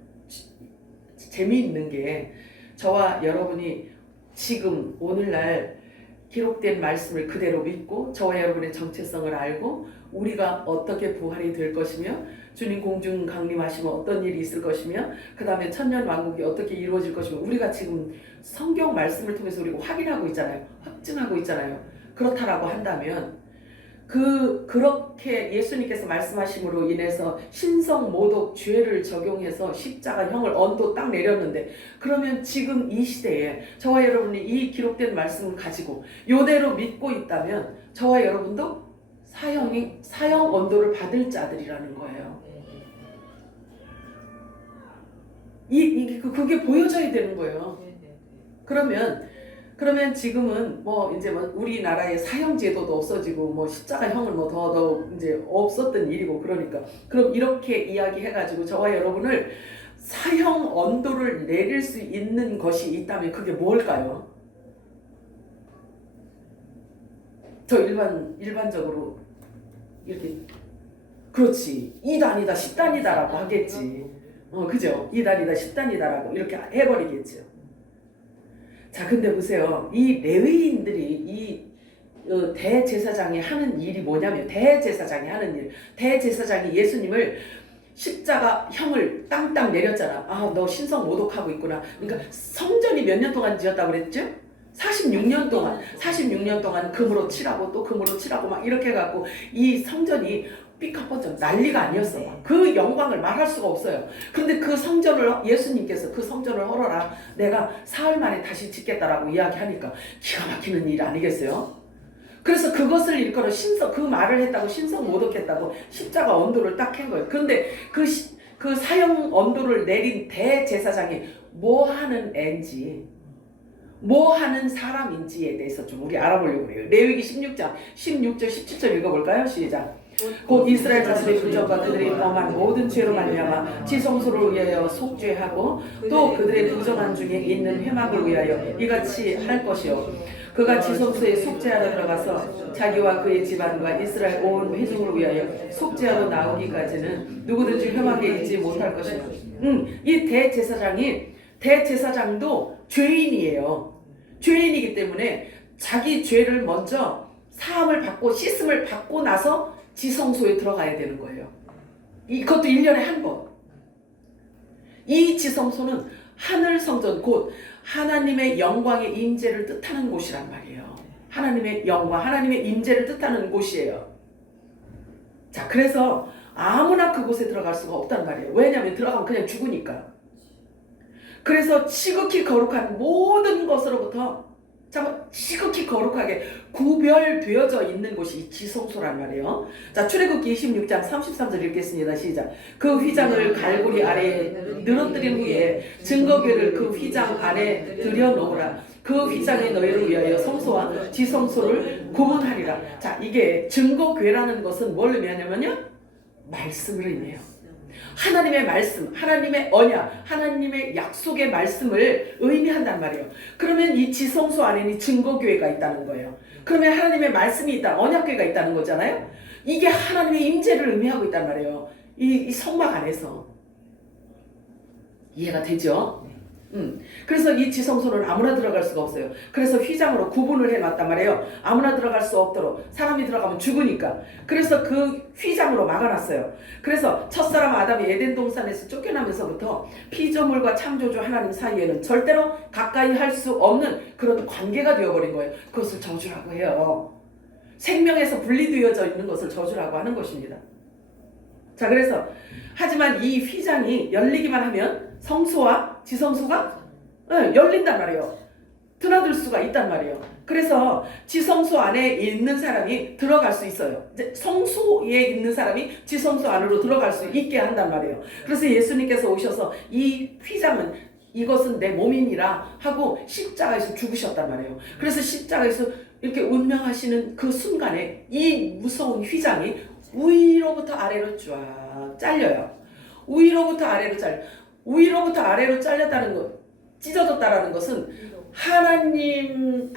재미있는 게 저와 여러분이 지금 오늘날 기록된 말씀을 그대로 믿고 저와 여러분의 정체성을 알고 우리가 어떻게 부활이 될 것이며 주님 공중 강림하시면 어떤 일이 있을 것이며 그 다음에 천년 왕국이 어떻게 이루어질 것이며 우리가 지금 성경 말씀을 통해서 우리가 확인하고 있잖아요. 확증하고 있잖아요. 그렇다라고 한다면 그렇게 예수님께서 말씀하심으로 인해서 신성모독 죄를 적용해서 십자가형을 언도 딱 내렸는데, 그러면 지금 이 시대에 저와 여러분이 이 기록된 말씀을 가지고 요대로 믿고 있다면 저와 여러분도 사형 언도를 받을 자들이라는 거예요. 그게 보여져야 되는 거예요. 그러면 지금은 이제 우리나라의 사형 제도도 없어지고 십자가형을 더 이제 없었던 일이고, 그러니까 그럼 이렇게 이야기해가지고 저와 여러분을 사형 언도를 내릴 수 있는 것이 있다면 그게 뭘까요? 저 일반적으로 이렇게 그렇지 2단이다 10단이다라고 하겠지. 그죠? 2단이다 10단이다라고 이렇게 해버리겠죠. 자, 근데 보세요. 이 레위인들이 대제사장이 하는 일이 뭐냐면, 대제사장이 예수님을 십자가형을 땅땅 내렸잖아. 아, 너 신성 모독하고 있구나. 그러니까 성전이 몇 년 동안 지었다고 그랬죠? 46년 동안 금으로 칠하고 또 금으로 칠하고 막 이렇게 해갖고 이 성전이 삐까뻔쩍 난리가 아니었어. 그 영광을 말할 수가 없어요. 근데 예수님께서 그 성전을 헐어라. 내가 사흘 만에 다시 짓겠다라고 이야기하니까 기가 막히는 일 아니겠어요? 그래서 그것을 일컬어 그 말을 했다고 신성 모독했다고 십자가 언도를 딱 한 거예요. 그런데 그 사형 언도를 내린 대제사장이 뭐 하는 애인지, 뭐 하는 사람인지에 대해서 좀 우리 알아보려고 해요. 레위기 16절 17절 읽어볼까요? 시작. 곧 이스라엘 자손의 부정과 그들이 범한 모든 죄로 말미암아 지성소를 위하여 속죄하고 또 그들의 부정한 중에 있는 회막을 위하여 이같이 할 것이요, 그가 지성소에 속죄하러 들어가서 자기와 그의 집안과 이스라엘 온 회중을 위하여 속죄하러 나오기까지는 누구든지 회막에 있지 못할 것이요. 이 대제사장도 죄인이에요. 죄인이기 때문에 자기 죄를 먼저 사함을 받고 씻음을 받고 나서 지성소에 들어가야 되는 거예요. 이것도 1년에 한 번. 이 지성소는 하늘 성전, 곧 하나님의 영광의 임재를 뜻하는 곳이란 말이에요. 하나님의 영광, 하나님의 임재를 뜻하는 곳이에요. 자, 그래서 아무나 그곳에 들어갈 수가 없단 말이에요. 왜냐하면 들어가면 그냥 죽으니까. 그래서 지극히 거룩한 모든 것으로부터 자, 지극히 거룩하게 구별되어져 있는 곳이 이 지성소란 말이에요. 자, 출애굽기 26장 33절 읽겠습니다. 시작. 그 휘장을 갈고리 아래에 늘어뜨린 후에 증거궤를 그 휘장 안에 들여놓으라. 그 휘장에 너희를 위하여 성소와 지성소를 구분하리라. 자, 이게 증거궤라는 것은 뭘 의미하냐면요, 말씀을 의미해요. 하나님의 말씀, 하나님의 언약, 하나님의 약속의 말씀을 의미한단 말이에요. 그러면 이 지성소 안에는 증거교회가 있다는 거예요. 그러면 하나님의 말씀이 있다, 언약교회가 있다는 거잖아요. 이게 하나님의 임재를 의미하고 있단 말이에요. 이 성막 안에서. 이해가 되죠? 그래서 이 지성소는 아무나 들어갈 수가 없어요. 그래서 휘장으로 구분을 해놨단 말이에요. 아무나 들어갈 수 없도록. 사람이 들어가면 죽으니까. 그래서 그 휘장으로 막아놨어요. 그래서 첫사람 아담이 에덴 동산에서 쫓겨나면서부터 피조물과 창조주 하나님 사이에는 절대로 가까이 할 수 없는 그런 관계가 되어버린 거예요. 그것을 저주라고 해요. 생명에서 분리되어져 있는 것을 저주라고 하는 것입니다. 자, 그래서 하지만 이 휘장이 열리기만 하면 성소와 지성소가 열린단 말이에요. 드나들 수가 있단 말이에요. 그래서 지성소 안에 있는 사람이 들어갈 수 있어요. 이제 성소에 있는 사람이 지성소 안으로 들어갈 수 있게 한단 말이에요. 그래서 예수님께서 오셔서 이 휘장은 이것은 내 몸이니라 하고 십자가에서 죽으셨단 말이에요. 그래서 십자가에서 이렇게 운명하시는 그 순간에 이 무서운 휘장이 위로부터 아래로 쫙 잘려요. 위로부터 아래로 위로부터 아래로 잘렸다는 것, 찢어졌다라는 것은 하나님이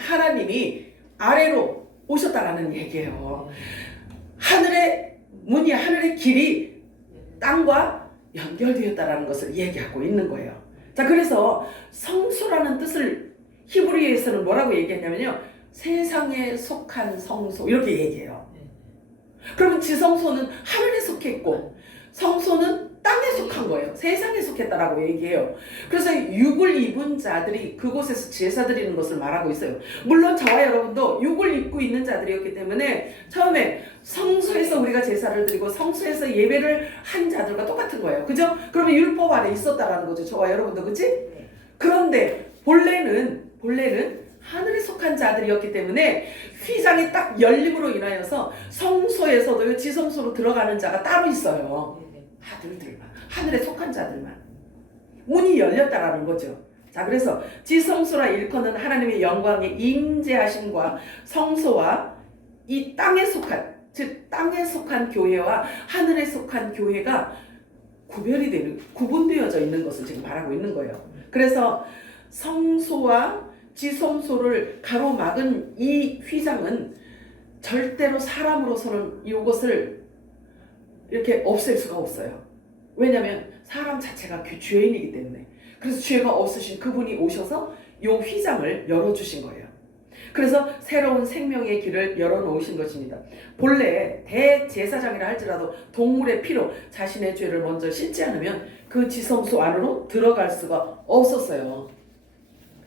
아래로 오셨다라는 얘기예요. 하늘의 문이, 하늘의 길이 땅과 연결되었다라는 것을 얘기하고 있는 거예요. 자, 그래서 성소라는 뜻을 히브리어에서는 뭐라고 얘기했냐면요, 세상에 속한 성소, 이렇게 얘기해요. 그러면 지성소는 하늘에 속했고 성소는 땅에 속한 거예요. 세상에 속했다라고 얘기해요. 그래서 육을 입은 자들이 그곳에서 제사 드리는 것을 말하고 있어요. 물론 저와 여러분도 육을 입고 있는 자들이었기 때문에 처음에 성소에서 우리가 제사를 드리고 성소에서 예배를 한 자들과 똑같은 거예요. 그죠? 그러면 율법 아래 있었다라는 거죠. 저와 여러분도. 그치? 그런데 본래는 하늘에 속한 자들이었기 때문에 휘장이 딱 열림으로 인하여서 성소에서도 지성소로 들어가는 자가 따로 있어요. 아들들만, 하늘에 속한 자들만. 문이 열렸다라는 거죠. 자, 그래서 지성소라 일컫는 하나님의 영광의 임재하심과 성소와 이 땅에 속한, 즉 땅에 속한 교회와 하늘에 속한 교회가 구분되어져 있는 것을 지금 말하고 있는 거예요. 그래서 성소와 지성소를 가로막은 이 휘장은 절대로 사람으로서는 이것을 이렇게 없앨 수가 없어요. 왜냐하면 사람 자체가 죄인이기 때문에. 그래서 죄가 없으신 그분이 오셔서 이 휘장을 열어주신 거예요. 그래서 새로운 생명의 길을 열어놓으신 것입니다. 본래 대제사장이라 할지라도 동물의 피로 자신의 죄를 먼저 씻지 않으면 그 지성소 안으로 들어갈 수가 없었어요.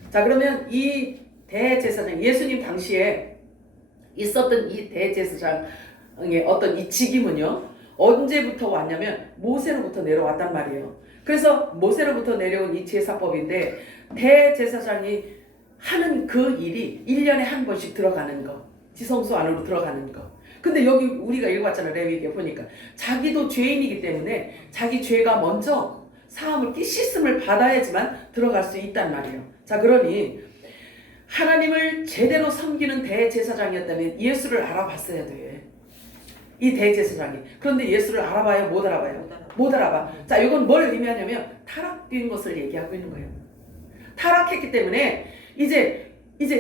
자, 그러면 이 대제사장, 예수님 당시에 있었던 이 대제사장의 어떤 이 직임은요, 언제부터 왔냐면 모세로부터 내려왔단 말이에요. 그래서 모세로부터 내려온 이 제사법인데 대제사장이 하는 그 일이 1년에 한 번씩 들어가는 거, 지성소 안으로 들어가는 거. 근데 여기 우리가 읽어봤잖아요. 레위기에 보니까 자기도 죄인이기 때문에 자기 죄가 먼저 사함을 씻음을 받아야지만 들어갈 수 있단 말이에요. 자, 그러니 하나님을 제대로 섬기는 대제사장이었다면 예수를 알아봤어야 돼. 이 대제사장이. 그런데 예수를 알아봐요? 못 알아봐요? 못 알아봐. 자, 이건 뭘 의미하냐면 타락된 것을 얘기하고 있는 거예요. 타락했기 때문에 이제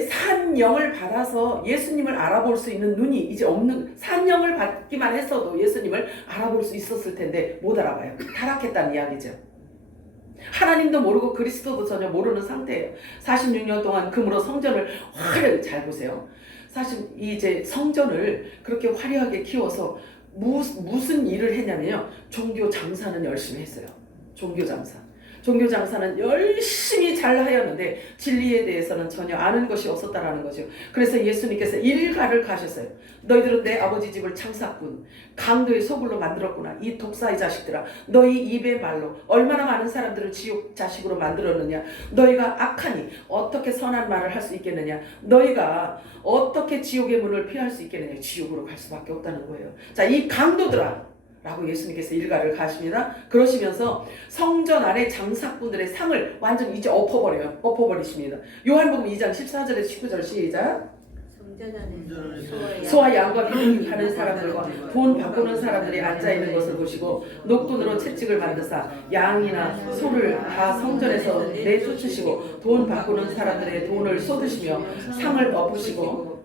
산영을 받아서 예수님을 알아볼 수 있는 눈이 이제 없는, 산영을 받기만 했어도 예수님을 알아볼 수 있었을 텐데 못 알아봐요. 타락했다는 이야기죠. 하나님도 모르고 그리스도도 전혀 모르는 상태예요. 46년 동안 금으로 성전을 화려하게, 잘 보세요. 사실 이제 성전을 그렇게 화려하게 키워서 무슨 일을 했냐면요, 종교 장사는 열심히 했어요. 종교 장사. 종교 장사는 열심히 잘 하였는데 진리에 대해서는 전혀 아는 것이 없었다라는 거죠. 그래서 예수님께서 일가를 가셨어요. 너희들은 내 아버지 집을 창사꾼, 강도의 소굴로 만들었구나. 이 독사의 자식들아, 너희 입의 말로 얼마나 많은 사람들을 지옥 자식으로 만들었느냐. 너희가 악하니 어떻게 선한 말을 할 수 있겠느냐. 너희가 어떻게 지옥의 문을 피할 수 있겠느냐. 지옥으로 갈 수밖에 없다는 거예요. 자, 이 강도들아 라고 예수님께서 일가를 가십니다. 그러시면서 성전 안에 장사꾼들의 상을 완전 이제 엎어버리십니다. 요한복음 2장 14절에서 19절 시작. 소와 양과 비둘기 파는 사람들과 돈 바꾸는 사람들이 앉아있는 것을 보시고 녹돈으로 채찍을 만드사 양이나 소를 다 성전에서 내쫓으시고 돈 바꾸는 사람들의 돈을 쏟으시며 상을 엎으시고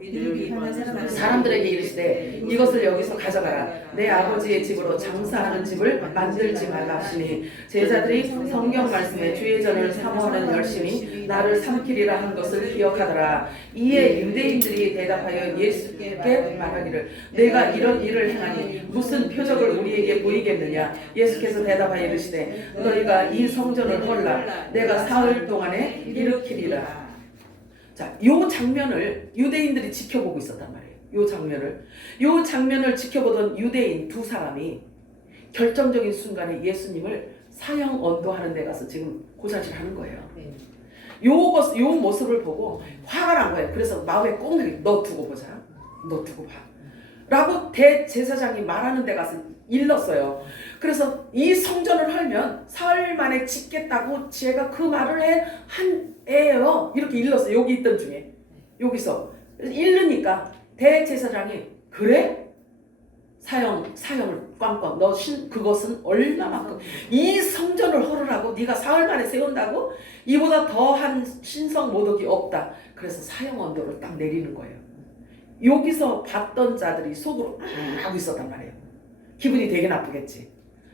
사람들에게 이르시되 이것을 여기서 가져가라. 내 아버지의 집으로 장사하는 집을 만들지 말라 하시니 제자들이 성경 말씀에 주의 전을 사모하는 열심히 나를 삼키리라 한 것을 기억하더라. 이에 유대인들이 대답하여 예수께 말하기를 내가 이런 일을 행하니 무슨 표적을 우리에게 보이겠느냐. 예수께서 대답하여 이르시되 너희가 이 성전을 헐라 내가 사흘 동안에 일으키리라. 자, 요 장면을 유대인들이 지켜보고 있었단 말이에요. 요 장면을 지켜보던 유대인 두 사람이 결정적인 순간에 예수님을 사형 언도하는 데 가서 지금 고사실 하는 거예요. 요 모습을 보고 화가 난 거예요. 그래서 마음에 꽁 너 두고 보자. 너 두고 봐. 라고 대제사장이 말하는 데 가서 일렀어요. 그래서 이 성전을 헐면 사흘 만에 짓겠다고 제가 그 말을 해요. 이렇게 일렀어요. 여기 있던 중에. 여기서. 일르니까 대제사장이 그래? 사형을 꽝꽝. 그것은 얼마만큼 이 성전을 헐으라고 네가 사흘 만에 세운다고? 이보다 더한 신성 모독이 없다. 그래서 사형 언도를 딱 내리는 거예요. 여기서 봤던 자들이 속으로 하고 있었단 말이에요. 기분이 되게 나쁘겠지.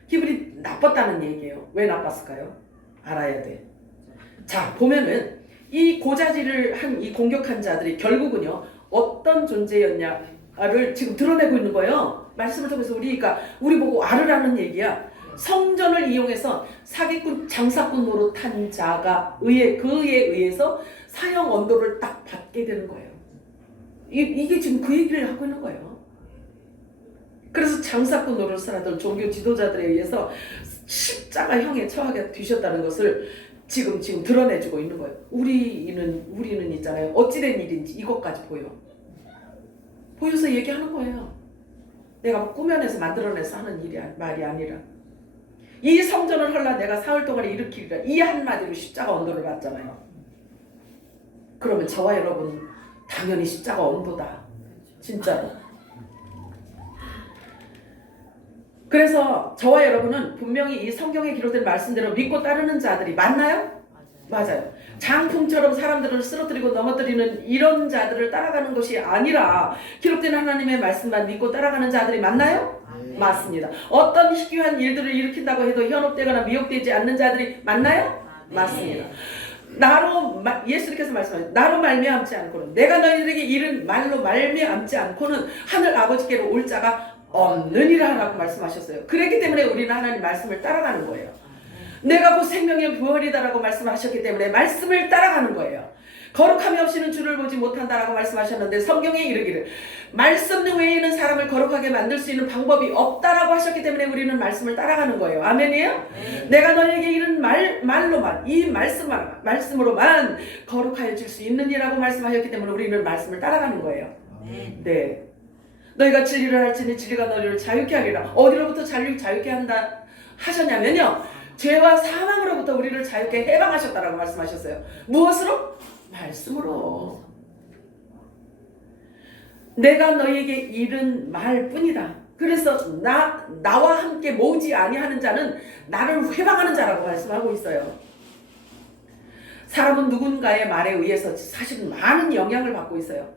기분이 나빴다는 얘기예요. 왜 나빴을까요? 알아야 돼. 자, 보면은 이 고자질을 한 이 공격한 자들이 결국은요 어떤 존재였냐를 지금 드러내고 있는 거예요. 말씀을 통해서 우리 보고 알으라는 얘기야. 성전을 이용해서 사기꾼 장사꾼 노릇한 자가 그에 의해서 사형 언도를 딱 받게 되는 거예요. 이게 지금 그 얘기를 하고 있는 거예요. 그래서 장사꾼 노릇을 하던 종교 지도자들에 의해서 십자가형에 처하게 되셨다는 것을 지금 드러내주고 있는 거예요. 우리는 있잖아요. 어찌된 일인지 이것까지 보여서 얘기하는 거예요. 내가 뭐 꾸며내서 만들어내서 하는 말이 아니라 이 성전을 헐라 내가 사흘 동안에 일으키리라 이 한마디로 십자가 언도를 받잖아요. 그러면 저와 여러분 당연히 십자가 언도다. 진짜로. 그래서 저와 여러분은 분명히 이 성경에 기록된 말씀대로 믿고 따르는 자들이 맞나요? 맞아요. 장풍처럼 사람들을 쓰러뜨리고 넘어뜨리는 이런 자들을 따라가는 것이 아니라 기록된 하나님의 말씀만 믿고 따라가는 자들이 맞나요? 맞습니다. 어떤 희귀한 일들을 일으킨다고 해도 현혹되거나 미혹되지 않는 자들이 맞나요? 맞습니다. 예수님께서 말씀하셨죠. 나로 말미암지 않고는 내가 너희들에게 이른 말로 말미암지 않고는 하늘 아버지께로 올 자가 없느니라 라고 말씀하셨어요. 그렇기 때문에 우리는 하나님 말씀을 따라가는 거예요. 내가 곧 생명의 부활이다라고 말씀하셨기 때문에 말씀을 따라가는 거예요. 거룩함이 없이는 주를 보지 못한다라고 말씀하셨는데 성경에 이르기를 말씀 외에는 사람을 거룩하게 만들 수 있는 방법이 없다라고 하셨기 때문에 우리는 말씀을 따라가는 거예요. 아멘이에요? 내가 너에게 이른 말로만 이 말씀으로만 거룩하여질 수 있느니라고 말씀하셨기 때문에 우리는 말씀을 따라가는 거예요. 네. 너희가 진리를 알지니 진리가 너희를 자유케 하리라. 어디로부터 자유케 한다 하셨냐면요. 죄와 사망으로부터 우리를 자유케 해방하셨다라고 말씀하셨어요. 무엇으로? 말씀으로. 내가 너희에게 이른 말뿐이다. 그래서 나와 함께 모으지 아니하는 자는 나를 회방하는 자라고 말씀하고 있어요. 사람은 누군가의 말에 의해서 사실은 많은 영향을 받고 있어요.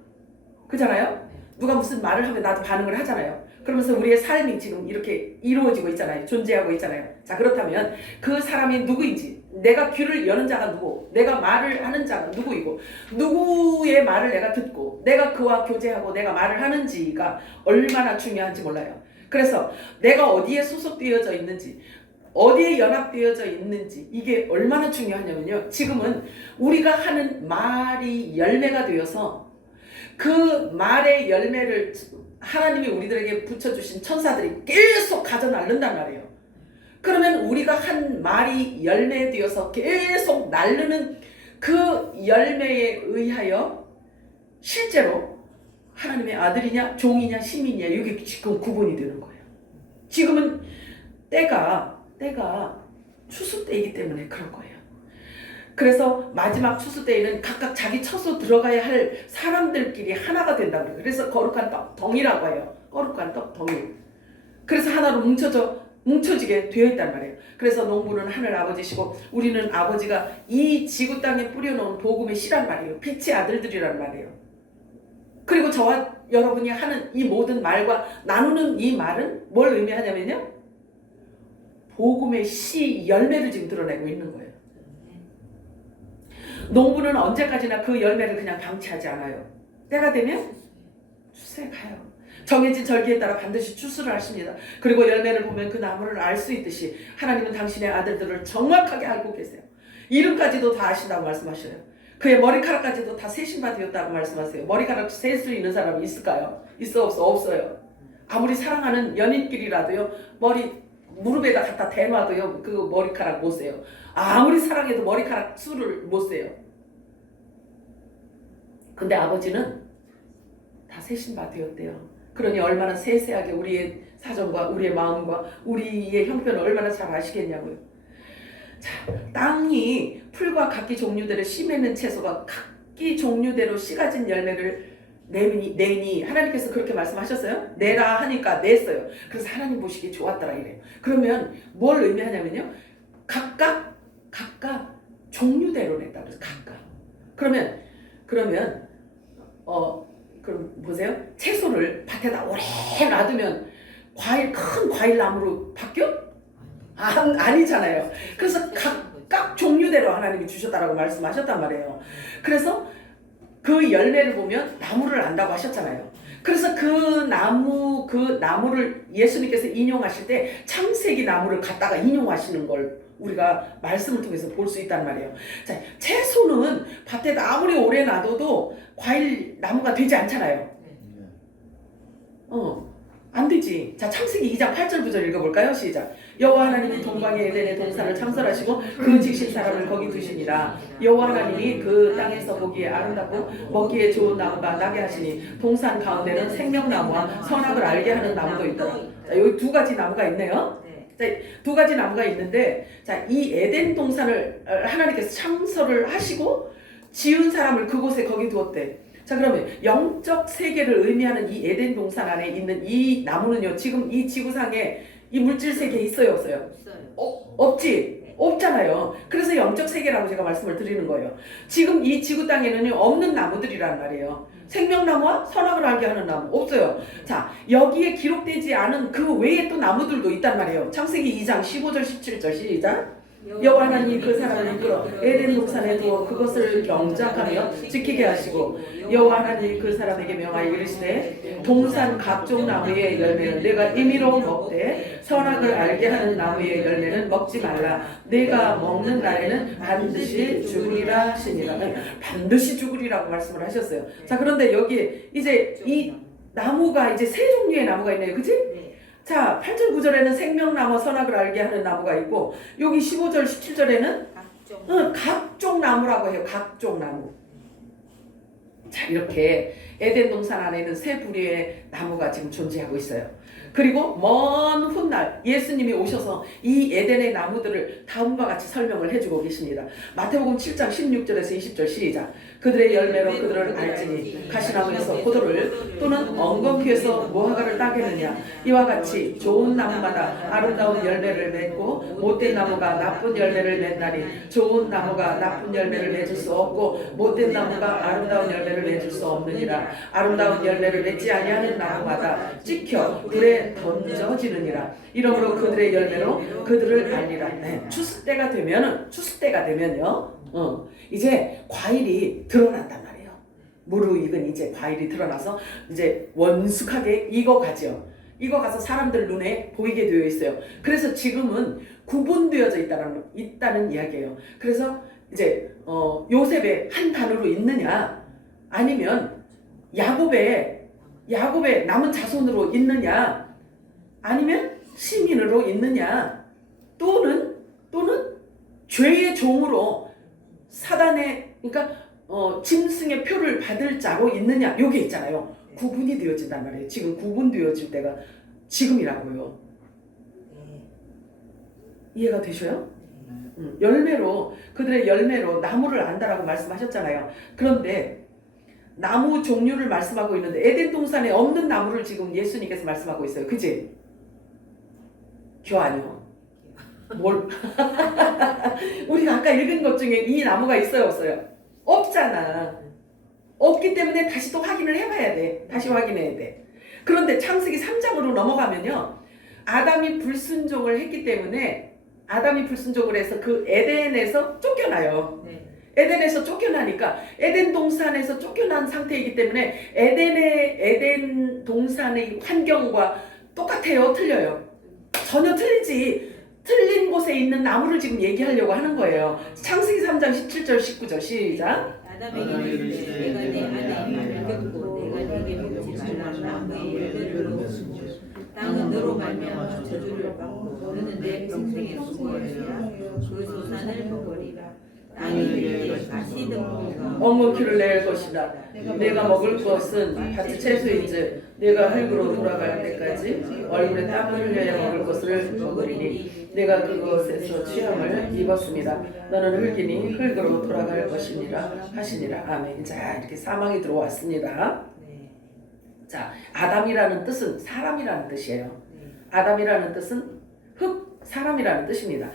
그렇잖아요? 누가 무슨 말을 하면 나도 반응을 하잖아요. 그러면서 우리의 삶이 지금 이렇게 이루어지고 있잖아요. 존재하고 있잖아요. 자, 그렇다면 그 사람이 누구인지, 내가 귀를 여는 자가 누구, 내가 말을 하는 자가 누구이고, 누구의 말을 내가 듣고 내가 그와 교제하고 내가 말을 하는지가 얼마나 중요한지 몰라요. 그래서 내가 어디에 소속되어져 있는지, 어디에 연합되어져 있는지 이게 얼마나 중요하냐면요. 지금은 우리가 하는 말이 열매가 되어서 그 말의 열매를 하나님이 우리들에게 붙여주신 천사들이 계속 가져 날른단 말이에요. 그러면 우리가 한 말이 열매되어서 계속 날르는 그 열매에 의하여 실제로 하나님의 아들이냐 종이냐 시민이냐 이게 지금 구분이 되는 거예요. 지금은 때가 추수 때이기 때문에 그런 거예요. 그래서 마지막 추수 때에는 각각 자기 처소 들어가야 할 사람들끼리 하나가 된다고 해요. 그래서 거룩한 떡 덩이라고 해요. 거룩한 떡 덩이. 그래서 하나로 뭉쳐지게 되어 있단 말이에요. 그래서 농부는 하늘 아버지시고 우리는 아버지가 이 지구 땅에 뿌려놓은 복음의 씨란 말이에요. 빛의 아들들이란 말이에요. 그리고 저와 여러분이 하는 이 모든 말과 나누는 이 말은 뭘 의미하냐면요. 복음의 씨 열매를 지금 드러내고 있는 거예요. 농부는 언제까지나 그 열매를 그냥 방치하지 않아요. 때가 되면 추수에 가요. 정해진 절기에 따라 반드시 추수를 하십니다. 그리고 열매를 보면 그 나무를 알 수 있듯이 하나님은 당신의 아들들을 정확하게 알고 계세요. 이름까지도 다 아신다고 말씀하셔요. 그의 머리카락까지도 다 세신 바 되었다고 말씀하세요. 머리카락 셀 수 있는 사람이 있을까요? 있어 없어? 없어요. 아무리 사랑하는 연인끼리라도요. 무릎에다 갖다 대놔도요. 그 머리카락 못 세요. 아무리 사랑해도 머리카락 수를 못 세요. 근데 아버지는 다 세신 바 되었대요. 그러니 얼마나 세세하게 우리의 사정과 우리의 마음과 우리의 형편을 얼마나 잘 아시겠냐고요. 자, 땅이 풀과 각기 종류대로 씨 맺는 채소가 각기 종류대로 씨 가진 열매를 내니 하나님께서 그렇게 말씀하셨어요. 내라 하니까 냈어요. 그래서 하나님 보시기에 좋았더라 이래요. 그러면 뭘 의미하냐면요. 각각 종류대로 냈다 그래서 각각. 그러면 그럼 보세요. 채소를 밭에다 오래 놔두면 큰 과일 나무로 바뀌어? 아니잖아요. 그래서 각각 종류대로 하나님이 주셨다라고 말씀하셨단 말이에요. 그래서 그 열매를 보면 나무를 안다고 하셨잖아요. 그래서 그 나무를 예수님께서 인용하실 때 창세기 나무를 갖다가 인용하시는 걸 우리가 말씀을 통해서 볼 수 있단 말이에요. 자, 채소는 밭에다 아무리 오래 놔둬도 과일 나무가 되지 않잖아요. 안 되지. 자, 창세기 2장 8절 9절 읽어볼까요? 시작. 여호와 하나님이 동방의 에덴의 동산을 창설하시고 그 지으신 사람을 거기 두시니라. 여호와 하나님이 그 땅에서 보기에 아름답고 먹기에 좋은 나무가 나게 하시니 동산 가운데는 생명나무와 선악을 알게 하는 나무도 있더라. 자, 여기 두 가지 나무가 있네요. 자, 두 가지 나무가 있는데, 자, 이 에덴 동산을 하나님께서 창설을 하시고 지은 사람을 그곳에 거기 두었대. 자, 그러면 영적 세계를 의미하는 이 에덴 동산 안에 있는 이 나무는요, 지금 이 지구상에 이 물질 세계에 있어요, 없어요? 없지? 없잖아요. 그래서 영적 세계라고 제가 말씀을 드리는 거예요. 지금 이 지구 땅에는요, 없는 나무들이란 말이에요. 생명나무와 선악을 알게 하는 나무 없어요. 자, 여기에 기록되지 않은 그 외에 또 나무들도 있단 말이에요. 창세기 2장 15절 17절 시작. 여호와 하나님이 그 사람을 이끌어 에덴 동산에 두어 그것을 경작하며 지키게 하시고 여호와 하나님이 그 사람에게 명하여 이르시되 동산 각종 나무의 열매는 내가 임의로 먹되 선악을 알게 하는 나무의 열매는 먹지 말라. 내가 먹는 날에는 반드시 죽으리라 하시니라. 반드시 죽으리라고 말씀을 하셨어요. 자, 그런데 여기 이제 이 나무가 이제 세 종류의 나무가 있네요. 그치? 자, 8절 9절에는 생명나무 선악을 알게 하는 나무가 있고 여기 15절 17절에는 각종 나무라고 해요. 각종 나무. 자, 이렇게 에덴 동산 안에는 세 부류의 나무가 지금 존재하고 있어요. 그리고 먼 훗날 예수님이 오셔서 이 에덴의 나무들을 다음과 같이 설명을 해주고 계십니다. 마태복음 7장 16절에서 20절 시작. 그들의 열매로 그들을 알지니 가시나무에서 포도를 또는 엉겅퀴에서 무화과를 따겠느냐. 이와 같이 좋은 나무마다 아름다운 열매를 맺고 못된 나무가 나쁜 열매를 맺나니 좋은 나무가 나쁜 열매를 맺을 수 없고 못된 나무가 아름다운 열매를 맺을 수 없느니라. 아름다운 열매를 맺지 아니하는 나무마다 찍혀 불에 던져지느니라. 이러므로 그들의 열매로 그들을 알리라. 네, 추수 때가 되면요. 이제 과일이 드러난단 말이에요. 무르익은 이제 과일이 드러나서 이제 원숙하게 익어가죠. 익어가서 사람들 눈에 보이게 되어 있어요. 그래서 지금은 구분되어져 있다는 이야기예요. 그래서 이제 요셉의 한 단으로 있느냐 아니면 야곱의 남은 자손으로 있느냐 아니면 시민으로 있느냐 또는 죄의 종으로 사단의 그러니까 짐승의 표를 받을 자로 있느냐 요게 있잖아요. 구분이 되어진단 말이에요. 지금 구분되어질 때가 지금이라고요. 이해가 되셔요? 열매로 그들의 열매로 나무를 안다라고 말씀하셨잖아요. 그런데 나무 종류를 말씀하고 있는데 에덴 동산에 없는 나무를 지금 예수님께서 말씀하고 있어요. 그지? 교 아니요. 뭘? 우리가 아까 읽은 것 중에 이 나무가 있어요, 없어요? 없잖아. 없기 때문에 다시 또 확인을 해봐야 돼. 다시 확인해야 돼. 그런데 창세기 3장으로 넘어가면요. 아담이 불순종을 했기 때문에 아담이 불순종을 해서 그 에덴에서 쫓겨나요. 에덴에서 쫓겨나니까 에덴 동산에서 쫓겨난 상태이기 때문에 에덴 동산의 환경과 똑같아요? 틀려요? 전혀 틀리지. 틀린 곳에 있는 나무를 지금 얘기하려고 하는 거예요. 창세기 3장 17절 19절 시작. 아담에게 이르시되 내가 내 아내를 겪고 내가 네게 먹지 말라 나무의 열매를 먹으며 땅은 너로 말미암아 저주를 받고 너는 내 평생의 수고하리라 그 소산을 먹으리라 땅이 이르되 가시 덮음과 엉겅퀴를 낼 것이다. 내가 먹을 것은 밭의 채소이지 내가 흙으로 돌아갈 때까지 얼굴에 땀을 흘려야 먹을 것을 먹으리니 내가 그것에서 취함을 입었습니다. 너는 흙이니 흙으로 돌아갈 것이니라 하시니라. 아멘. 자, 이렇게 사망이 들어왔습니다. 자, 아담이라는 뜻은 사람이라는 뜻이에요. 아담이라는 뜻은 흙, 사람이라는 뜻입니다.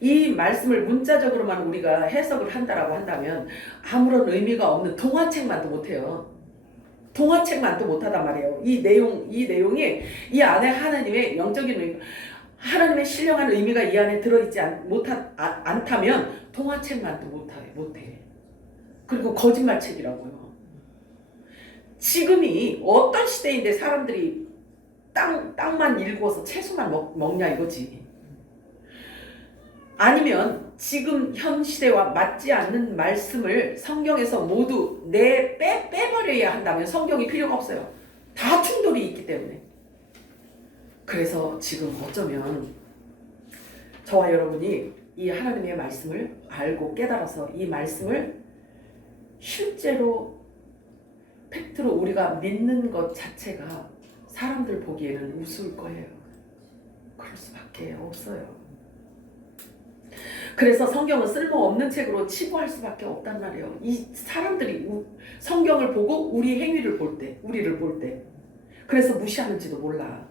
이 말씀을 문자적으로만 우리가 해석을 한다라고 한다면 아무런 의미가 없는 동화책만도 못해요. 동화책만도 못하단 말이에요. 이 내용이 이 안에 하나님의 영적인 의미, 하나님의 신령한 의미가 이 안에 들어있지 않다면 동화책만도 못해. 그리고 거짓말책이라고요. 지금이 어떤 시대인데 사람들이 땅만 일구어서 채소만 먹냐 이거지. 아니면 지금 현 시대와 맞지 않는 말씀을 성경에서 모두 빼버려야 한다면 성경이 필요가 없어요. 다 충돌이 있기 때문에. 그래서 지금 어쩌면 저와 여러분이 이 하나님의 말씀을 알고 깨달아서 이 말씀을 실제로 팩트로 우리가 믿는 것 자체가 사람들 보기에는 우스울 거예요. 그럴 수밖에 없어요. 그래서 성경은 쓸모없는 책으로 치부할 수밖에 없단 말이에요. 이 사람들이 성경을 보고 우리 행위를 볼 때, 우리를 볼 때 그래서 무시하는지도 몰라.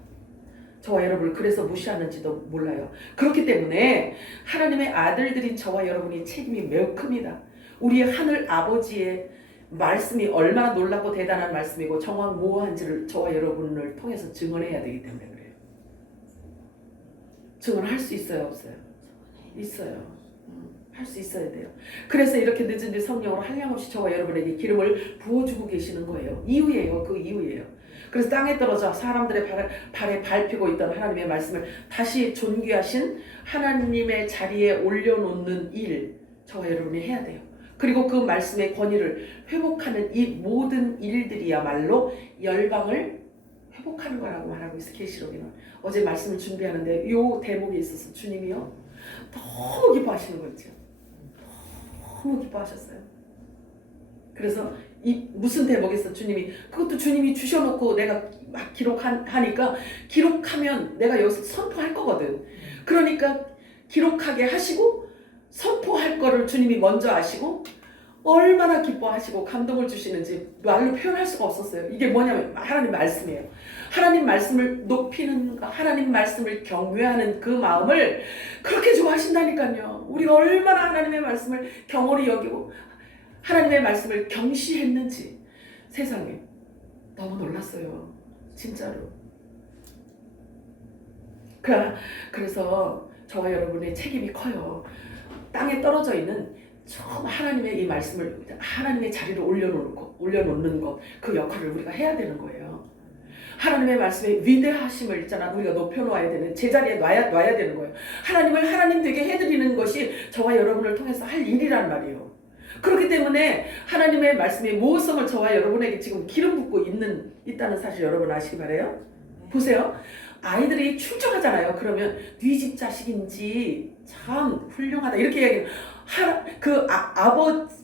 저와 여러분을 그래서 무시하는지도 몰라요. 그렇기 때문에 하나님의 아들들인 저와 여러분이 책임이 매우 큽니다. 우리 하늘 아버지의 말씀이 얼마나 놀랍고 대단한 말씀이고 정확무오한지를 저와 여러분을 통해서 증언해야 되기 때문에 그래요. 증언할 수 있어요, 없어요? 있어요. 할 수 있어야 돼요. 그래서 이렇게 늦은 뒤 성령으로 한량없이 저와 여러분에게 기름을 부어주고 계시는 거예요. 이유예요. 그 이유예요. 그래서 땅에 떨어져 사람들의 발에 밟히고 있던 하나님의 말씀을 다시 존귀하신 하나님의 자리에 올려놓는 일 저와 여러분이 해야 돼요. 그리고 그 말씀의 권위를 회복하는 이 모든 일들이야말로 열방을 회복하는 거라고 말하고 있어요. 계시록에는. 어제 말씀을 준비하는데 이 대목에 있어서 주님이요 너무 기뻐하시는 거 있죠. 너무 기뻐하셨어요. 그래서 이 무슨 대목에서 주님이 그것도 주님이 주셔놓고 내가 막 기록하니까 기록하면 내가 여기서 선포할 거거든. 그러니까 기록하게 하시고 선포할 거를 주님이 먼저 아시고 얼마나 기뻐하시고 감동을 주시는지 말로 표현할 수가 없었어요. 이게 뭐냐면 하나님 말씀이에요. 하나님 말씀을 높이는, 하나님 말씀을 경외하는 그 마음을 그렇게 좋아하신다니까요. 우리가 얼마나 하나님의 말씀을 경홀히 여기고 하나님의 말씀을 경시했는지 세상에 너무 놀랐어요. 진짜로. 그래서 저와 여러분의 책임이 커요. 땅에 떨어져 있는 처음 하나님의 이 말씀을 하나님의 자리로 올려놓는 것, 그 역할을 우리가 해야 되는 거예요. 하나님의 말씀의 위대하심을 있잖아. 우리가 높여놓아야 되는, 제자리에 놔야 되는 거예요. 하나님을 하나님 되게 해드리는 것이 저와 여러분을 통해서 할 일이란 말이에요. 그렇기 때문에 하나님의 말씀의 모성을 저와 여러분에게 지금 기름 붓고 있다는 사실 여러분 아시기 바래요. 보세요. 아이들이 출정하잖아요. 그러면 네 집 자식인지 참 훌륭하다 이렇게 얘기해요.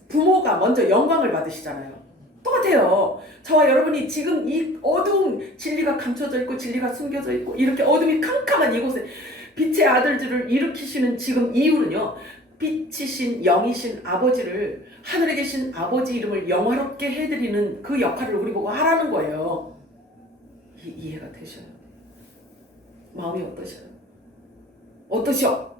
부모가 먼저 영광을 받으시잖아요. 똑같아요. 저와 여러분이 지금 이 어두운, 진리가 감춰져 있고 진리가 숨겨져 있고 이렇게 어둠이 캄캄한 이곳에 빛의 아들들을 일으키시는 지금 이유는요, 빛이신 영이신 아버지를, 하늘에 계신 아버지 이름을 영화롭게 해드리는 그 역할을 우리 보고 하라는 거예요. 이해가 되셔요? 마음이 어떠셔요? 어떠셔?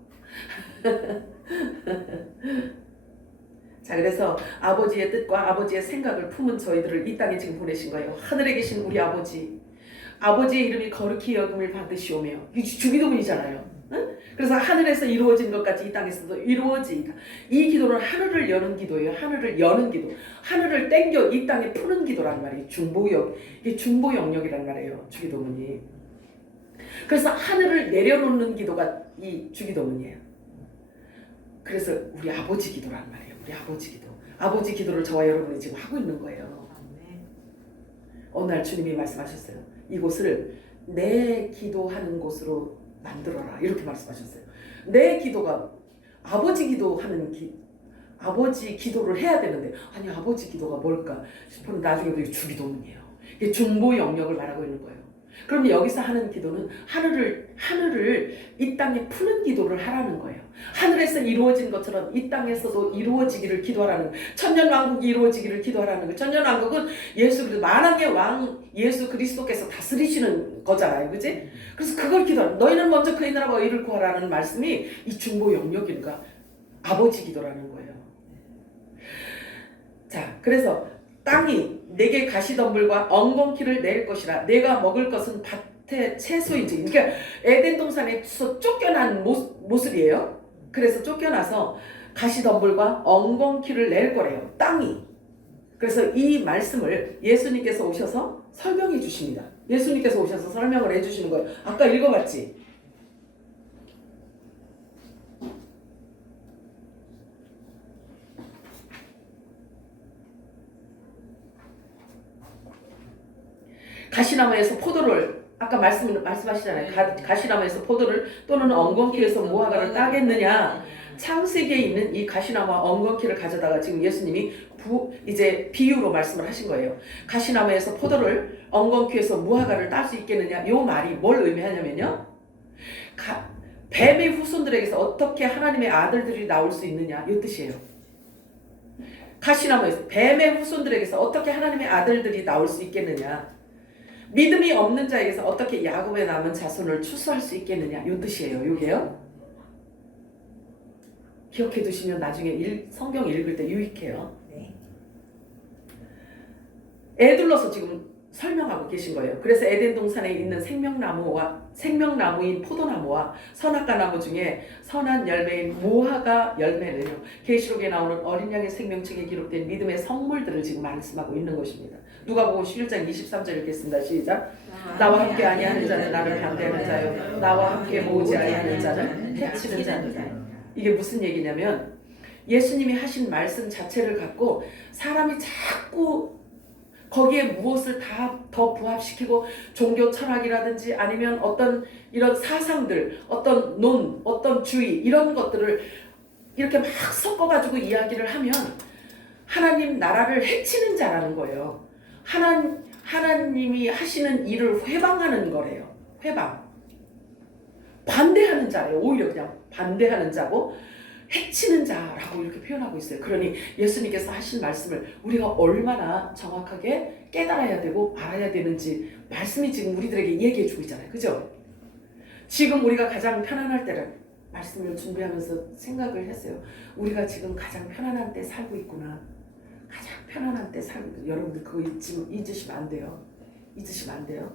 자, 그래서 아버지의 뜻과 아버지의 생각을 품은 저희들을 이 땅에 지금 보내신 거예요. 하늘에 계신 우리 아버지, 아버지의 이름이 거룩히 여김을 받으시오며, 이게 주기도문이잖아요. 응? 그래서 하늘에서 이루어진 것까지 이 땅에서도 이루어지니까 이 기도는 하늘을 여는 기도예요. 하늘을 여는 기도, 하늘을 땡겨 이 땅에 푸는 기도란 말이에요. 이게 중보 영역이란 말이에요. 주기도문이. 그래서 하늘을 내려놓는 기도가 이 주기도문이에요. 그래서 우리 아버지 기도란 말이에요. 우리 아버지 기도. 아버지 기도를 저와 여러분이 지금 하고 있는 거예요. 어느 날 주님이 말씀하셨어요. 이곳을 내 기도하는 곳으로 만들어라. 이렇게 말씀하셨어요. 내 기도가 아버지 기도하는 아버지 기도를 해야 되는데, 아니 아버지 기도가 뭘까 싶으면 나중에 우리 주기도문이에요. 이게 중보 영역을 말하고 있는 거예요. 그럼 여기서 하는 기도는 하늘을 이 땅에 푸는 기도를 하라는 거예요. 하늘에서 이루어진 것처럼 이 땅에서도 이루어지기를 기도하라는 거예요. 천년왕국이 이루어지기를 기도하라는 거예요. 천년왕국은 예수 그리스도, 만왕의 왕 예수 그리스도께서 다스리시는 거잖아요. 그치? 그래서 그걸 기도하라. 너희는 먼저 그의 나라와 의를 구하라는 말씀이 이 중보 영역이니까 아버지 기도라는 거예요. 자, 그래서 땅이 내게 가시덤불과 엉겅퀴를 낼 것이라. 내가 먹을 것은 밭의 채소이지. 그러니까 에덴 동산에서 쫓겨난 모습이에요. 그래서 쫓겨나서 가시덤불과 엉겅퀴를 낼 거래요. 땅이. 그래서 이 말씀을 예수님께서 오셔서 설명해 주십니다. 예수님께서 오셔서 설명을 해 주시는 거예요. 아까 읽어봤지? 가시나무에서 포도를, 아까 말씀하시잖아요. 가시나무에서 포도를 또는 엉겅퀴에서 무화과를 따겠느냐. 창세기에 있는 이 가시나무와 엉겅퀴를 가져다가 지금 예수님이 이제 비유로 말씀을 하신 거예요. 가시나무에서 포도를, 엉겅퀴에서 무화과를 딸 수 있겠느냐. 요 말이 뭘 의미하냐면요, 뱀의 후손들에게서 어떻게 하나님의 아들들이 나올 수 있느냐, 이 뜻이에요. 가시나무에서 뱀의 후손들에게서 어떻게 하나님의 아들들이 나올 수 있겠느냐. 믿음이 없는 자에게서 어떻게 야곱의 남은 자손을 추수할 수 있겠느냐, 이 뜻이에요. 이게요. 기억해 두시면 나중에 성경 읽을 때 유익해요. 네. 애둘러서 지금 설명하고 계신 거예요. 그래서 에덴 동산에 있는 생명나무인 포도나무와 선악과 나무 중에 선한 열매인 무화과 열매는요, 계시록에 나오는 어린 양의 생명책에 기록된 믿음의 성물들을 지금 말씀하고 있는 것입니다. 누가복음 11장 23절 읽겠습니다. 시작. 나와 함께 아니하는 자는 나를 반대하는 자요, 나와 함께 모으지 아니하는 자는 해치는 자니라. 이게 무슨 얘기냐면, 예수님이 하신 말씀 자체를 갖고 사람이 자꾸 거기에 무엇을 다 더 부합시키고 종교 철학이라든지 아니면 어떤 이런 사상들, 어떤 어떤 주의, 이런 것들을 이렇게 막 섞어가지고 이야기를 하면 하나님 나라를 해치는 자라는 거예요. 하나님이 하시는 일을 회방하는 거래요. 회방. 반대하는 자예요. 오히려 그냥 반대하는 자고 해치는 자라고 이렇게 표현하고 있어요. 그러니 예수님께서 하신 말씀을 우리가 얼마나 정확하게 깨달아야 되고 알아야 되는지 말씀이 지금 우리들에게 얘기해 주고 있잖아요. 그죠? 지금 우리가 가장 편안할 때를 말씀을 준비하면서 생각을 했어요. 우리가 지금 가장 편안한 때 살고 있구나. 가장 편안한 때 살고 있구나. 여러분들 그거 잊으시면 안 돼요. 잊으시면 안 돼요.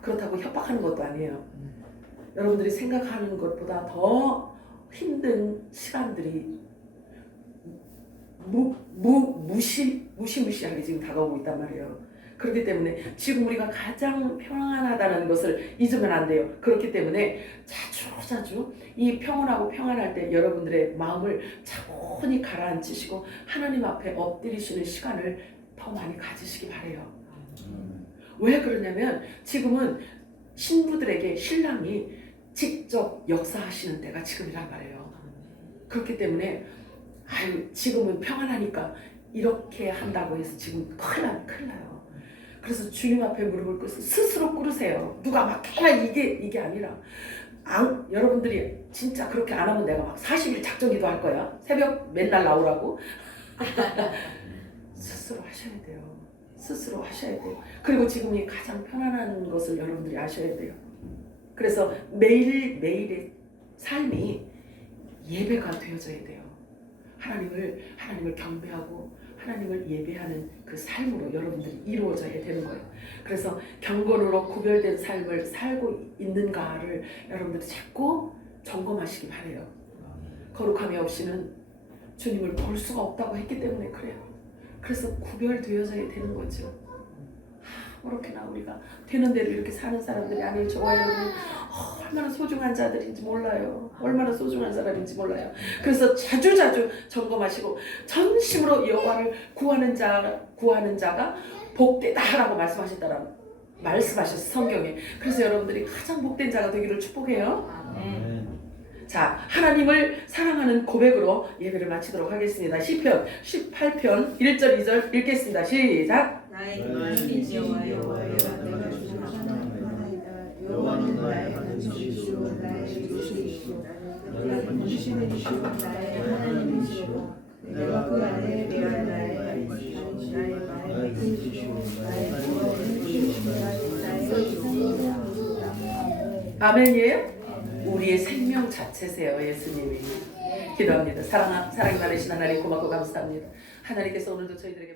그렇다고 협박하는 것도 아니에요. 여러분들이 생각하는 것보다 더 힘든 시간들이 무시무시하게 지금 다가오고 있단 말이에요. 그렇기 때문에 지금 우리가 가장 평안하다는 것을 잊으면 안 돼요. 그렇기 때문에 자주 이 평온하고 평안할 때 여러분들의 마음을 차분히 가라앉히시고 하나님 앞에 엎드리시는 시간을 더 많이 가지시기 바래요. 왜 그러냐면 지금은 신부들에게 신랑이 직접 역사하시는 때가 지금이란 말이에요. 그렇기 때문에 지금은 평안하니까 이렇게 한다고 해서 지금 큰일 나요. 그래서 주님 앞에 무릎을 꿇어서 스스로 꿇으세요. 누가 막 해야 이게 아니라 여러분들이 진짜 그렇게 안 하면 내가 막 40일 작정기도 할 거야. 새벽 맨날 나오라고. 스스로 하셔야 돼요. 스스로 하셔야 돼요. 그리고 지금이 가장 편안한 것을 여러분들이 아셔야 돼요. 그래서 매일의 삶이 예배가 되어져야 돼요. 하나님을 경배하고 하나님을 예배하는 그 삶으로 여러분들이 이루어져야 되는 거예요. 그래서 경건으로 구별된 삶을 살고 있는가를 여러분들이 자꾸 점검하시기 바래요. 거룩함이 없이는 주님을 볼 수가 없다고 했기 때문에 그래요. 그래서 구별되어져야 되는 거죠. 그렇게나 우리가 되는 대로 이렇게 사는 사람들이 아니에요. 저와 여러분이 얼마나 소중한 자들인지 몰라요. 얼마나 소중한 사람인지 몰라요. 그래서 자주 점검하시고 전심으로 여호와를 구하는 자가 복되다라고 말씀하셨어요. 성경에. 그래서 여러분들이 가장 복된 자가 되기를 축복해요. 자, 하나님을 사랑하는 고백으로 예배를 마치도록 하겠습니다. 시편 18편 1절 2절 읽겠습니다. 시작. 나의 주신 여호와여 내가 주신 하나님이다. 여호와는 나의 하나님이시오 나의 주시이시오 나를 건지시는 이시오 나의 하나님이시오 내가 그 안에 내가 나의 하나님이시오 나의 마음의 이시오 나의 구원의 이시오 나의 생명이다. 아멘이에요? 우리의 생명 자체세요. 예수님이. 기도합니다. 사랑이 많으신 하나님 고맙고 감사합니다. 하나님께서 오늘도 저희들에게